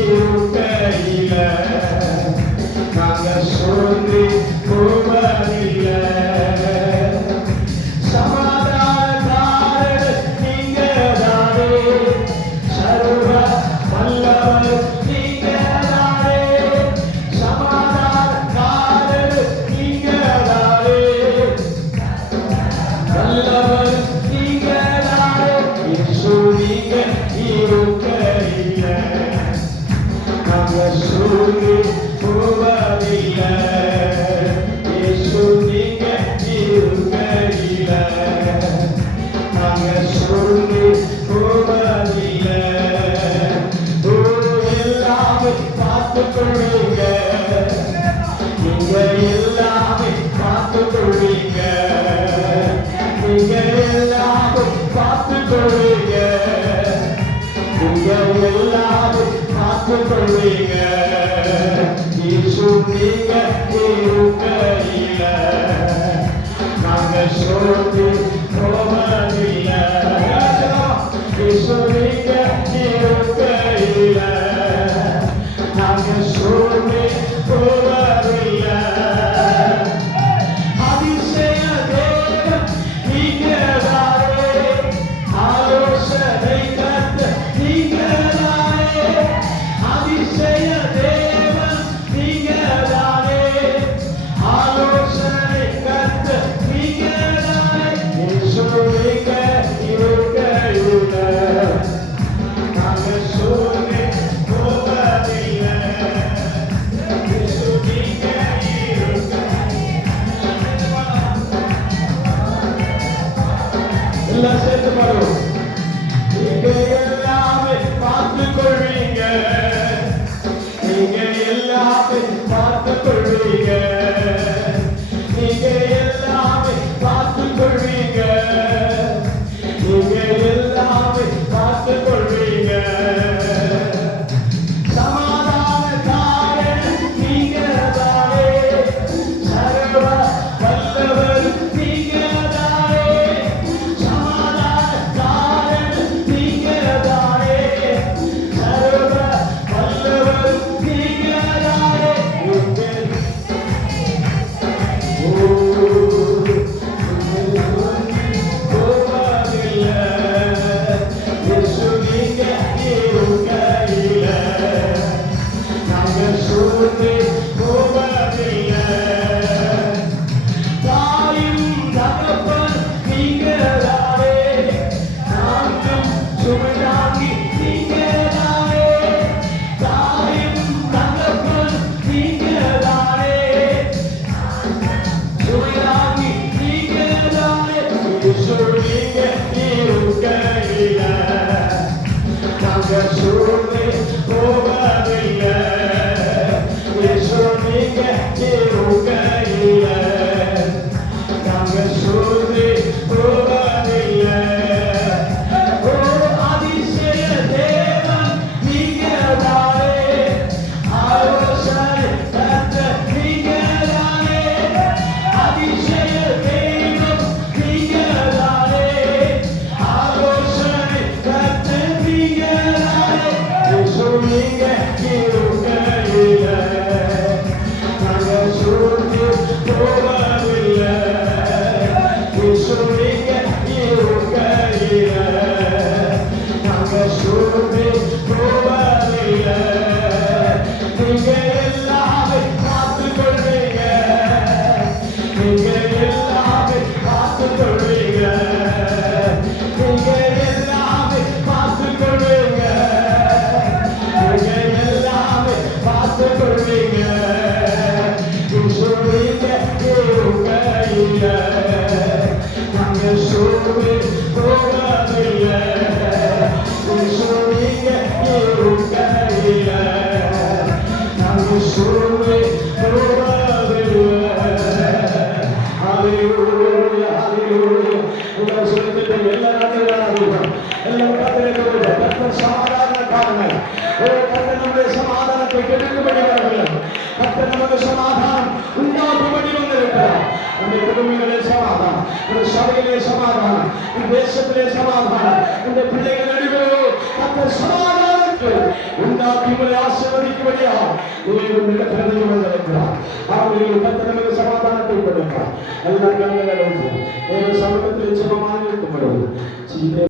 இருக்கையில நாங்க சோர்ந்து போவதில்லை. சமாதான காரண நீங்க தானே, சர்வ வல்லவர் நீங்க தானே, சமாதான காரண நீங்க தானே, வல்லவர் நீங்க தானே. இயேசு நீங்க இருக்கையில நாங்க சோர்ந்து போவதில்லை. இயேசு நீங்க இருக்கையில நாங்க சோர்ந்து போவதில்லை. எல்லாமே பார்த்துக் கொள்வீங்க, நீங்க எல்லாமே பார்த்துக் கொள்வீங்க, நீங்க எல்லாமே பார்த்துக் கொள்வீங்க, நீங்க எல்லாமே பார்த்துக் கொள்வீங்க. இயேசு நீங்க இருக்கையில நாங்க சோர்ந்து போவதில்லை. இயேசு நீங்க இருக்கையில நாங்க சோர்ந்து போவதில்லை. அதிசய தேவன் நீங்க தானே, ஆலோசனை கர்த்தர் நீங்க தானே, அதிசய தேவன் நீங்க தானே, சோர்ந்து போவதில்லை. இயேசு நீங்க இருக்கையிலே நாங்க சோர்ந்து போவதில்லை. ஓ அதிசய தேவன் நீங்கதானே, ஆலோசனை கர்த்தர் நீங்கதானே, அதிசய தெய்வம் நீங்கதானே, ஆலோசனை கர்த்தர் நீங்கதானே. இயேசு நீங்க இருக்கையிலே நாங்க சோர்ந்து போவதில்லை. இயேசு நீங்க இருக்கையிலே நாங்க சோர்ந்து போவதில்லை. நீங்க எல்லாமே காத்துக் கொள்வீங்க, நீங்க எல்லாமே காத்துக் கொள்வீங்க, நீங்க எல்லாமே பார்த்துக் கொள்வீங்க, நீங்க எல்லாமே பார்த்துக் கொள்வீங்க. சொல்வீங்க இருக்கையிலே நாங்க சோர்ந்து போவதில்லை. சொல்வீங்க இருக்கையிலே நாங்க சோர்ந்து போவதில்லை. ஹல்லேலூயா, ஹல்லேலூயா. உங்களை சொல்லிட்டு எல்லா நாட்களும் எல்லாம் கர்த்தர் சமாதான காரணம். கர்த்தர் நம்முடைய சமாதானத்தை கெடுக்கும்படி வரவில்லை. கர்த்தர் நமக்கு சமாதானம் உண்டாக்கும்படி வந்திருக்கிறார். நம்முடைய குடும்பங்களே சமாதானம், இந்த சபையிலே சமாதானம், இந்த தேசத்திலே சமாதானம், இந்த பிள்ளைகள் நடுவிலோ கர்த்தர் சமாதானத்தை உண்டாக்கி உங்களை ஆசீர்வதிக்கும்படியா தேவன் இடத்திலிருந்து வந்திருக்கிறார். அவர்கள் கர்த்தர் நமக்கு சமாதானத்தை கொடுக்கிறார். எல்லா கண்களும் தேவ சமூகத்தில் ஜெபமாக இருக்கும்படி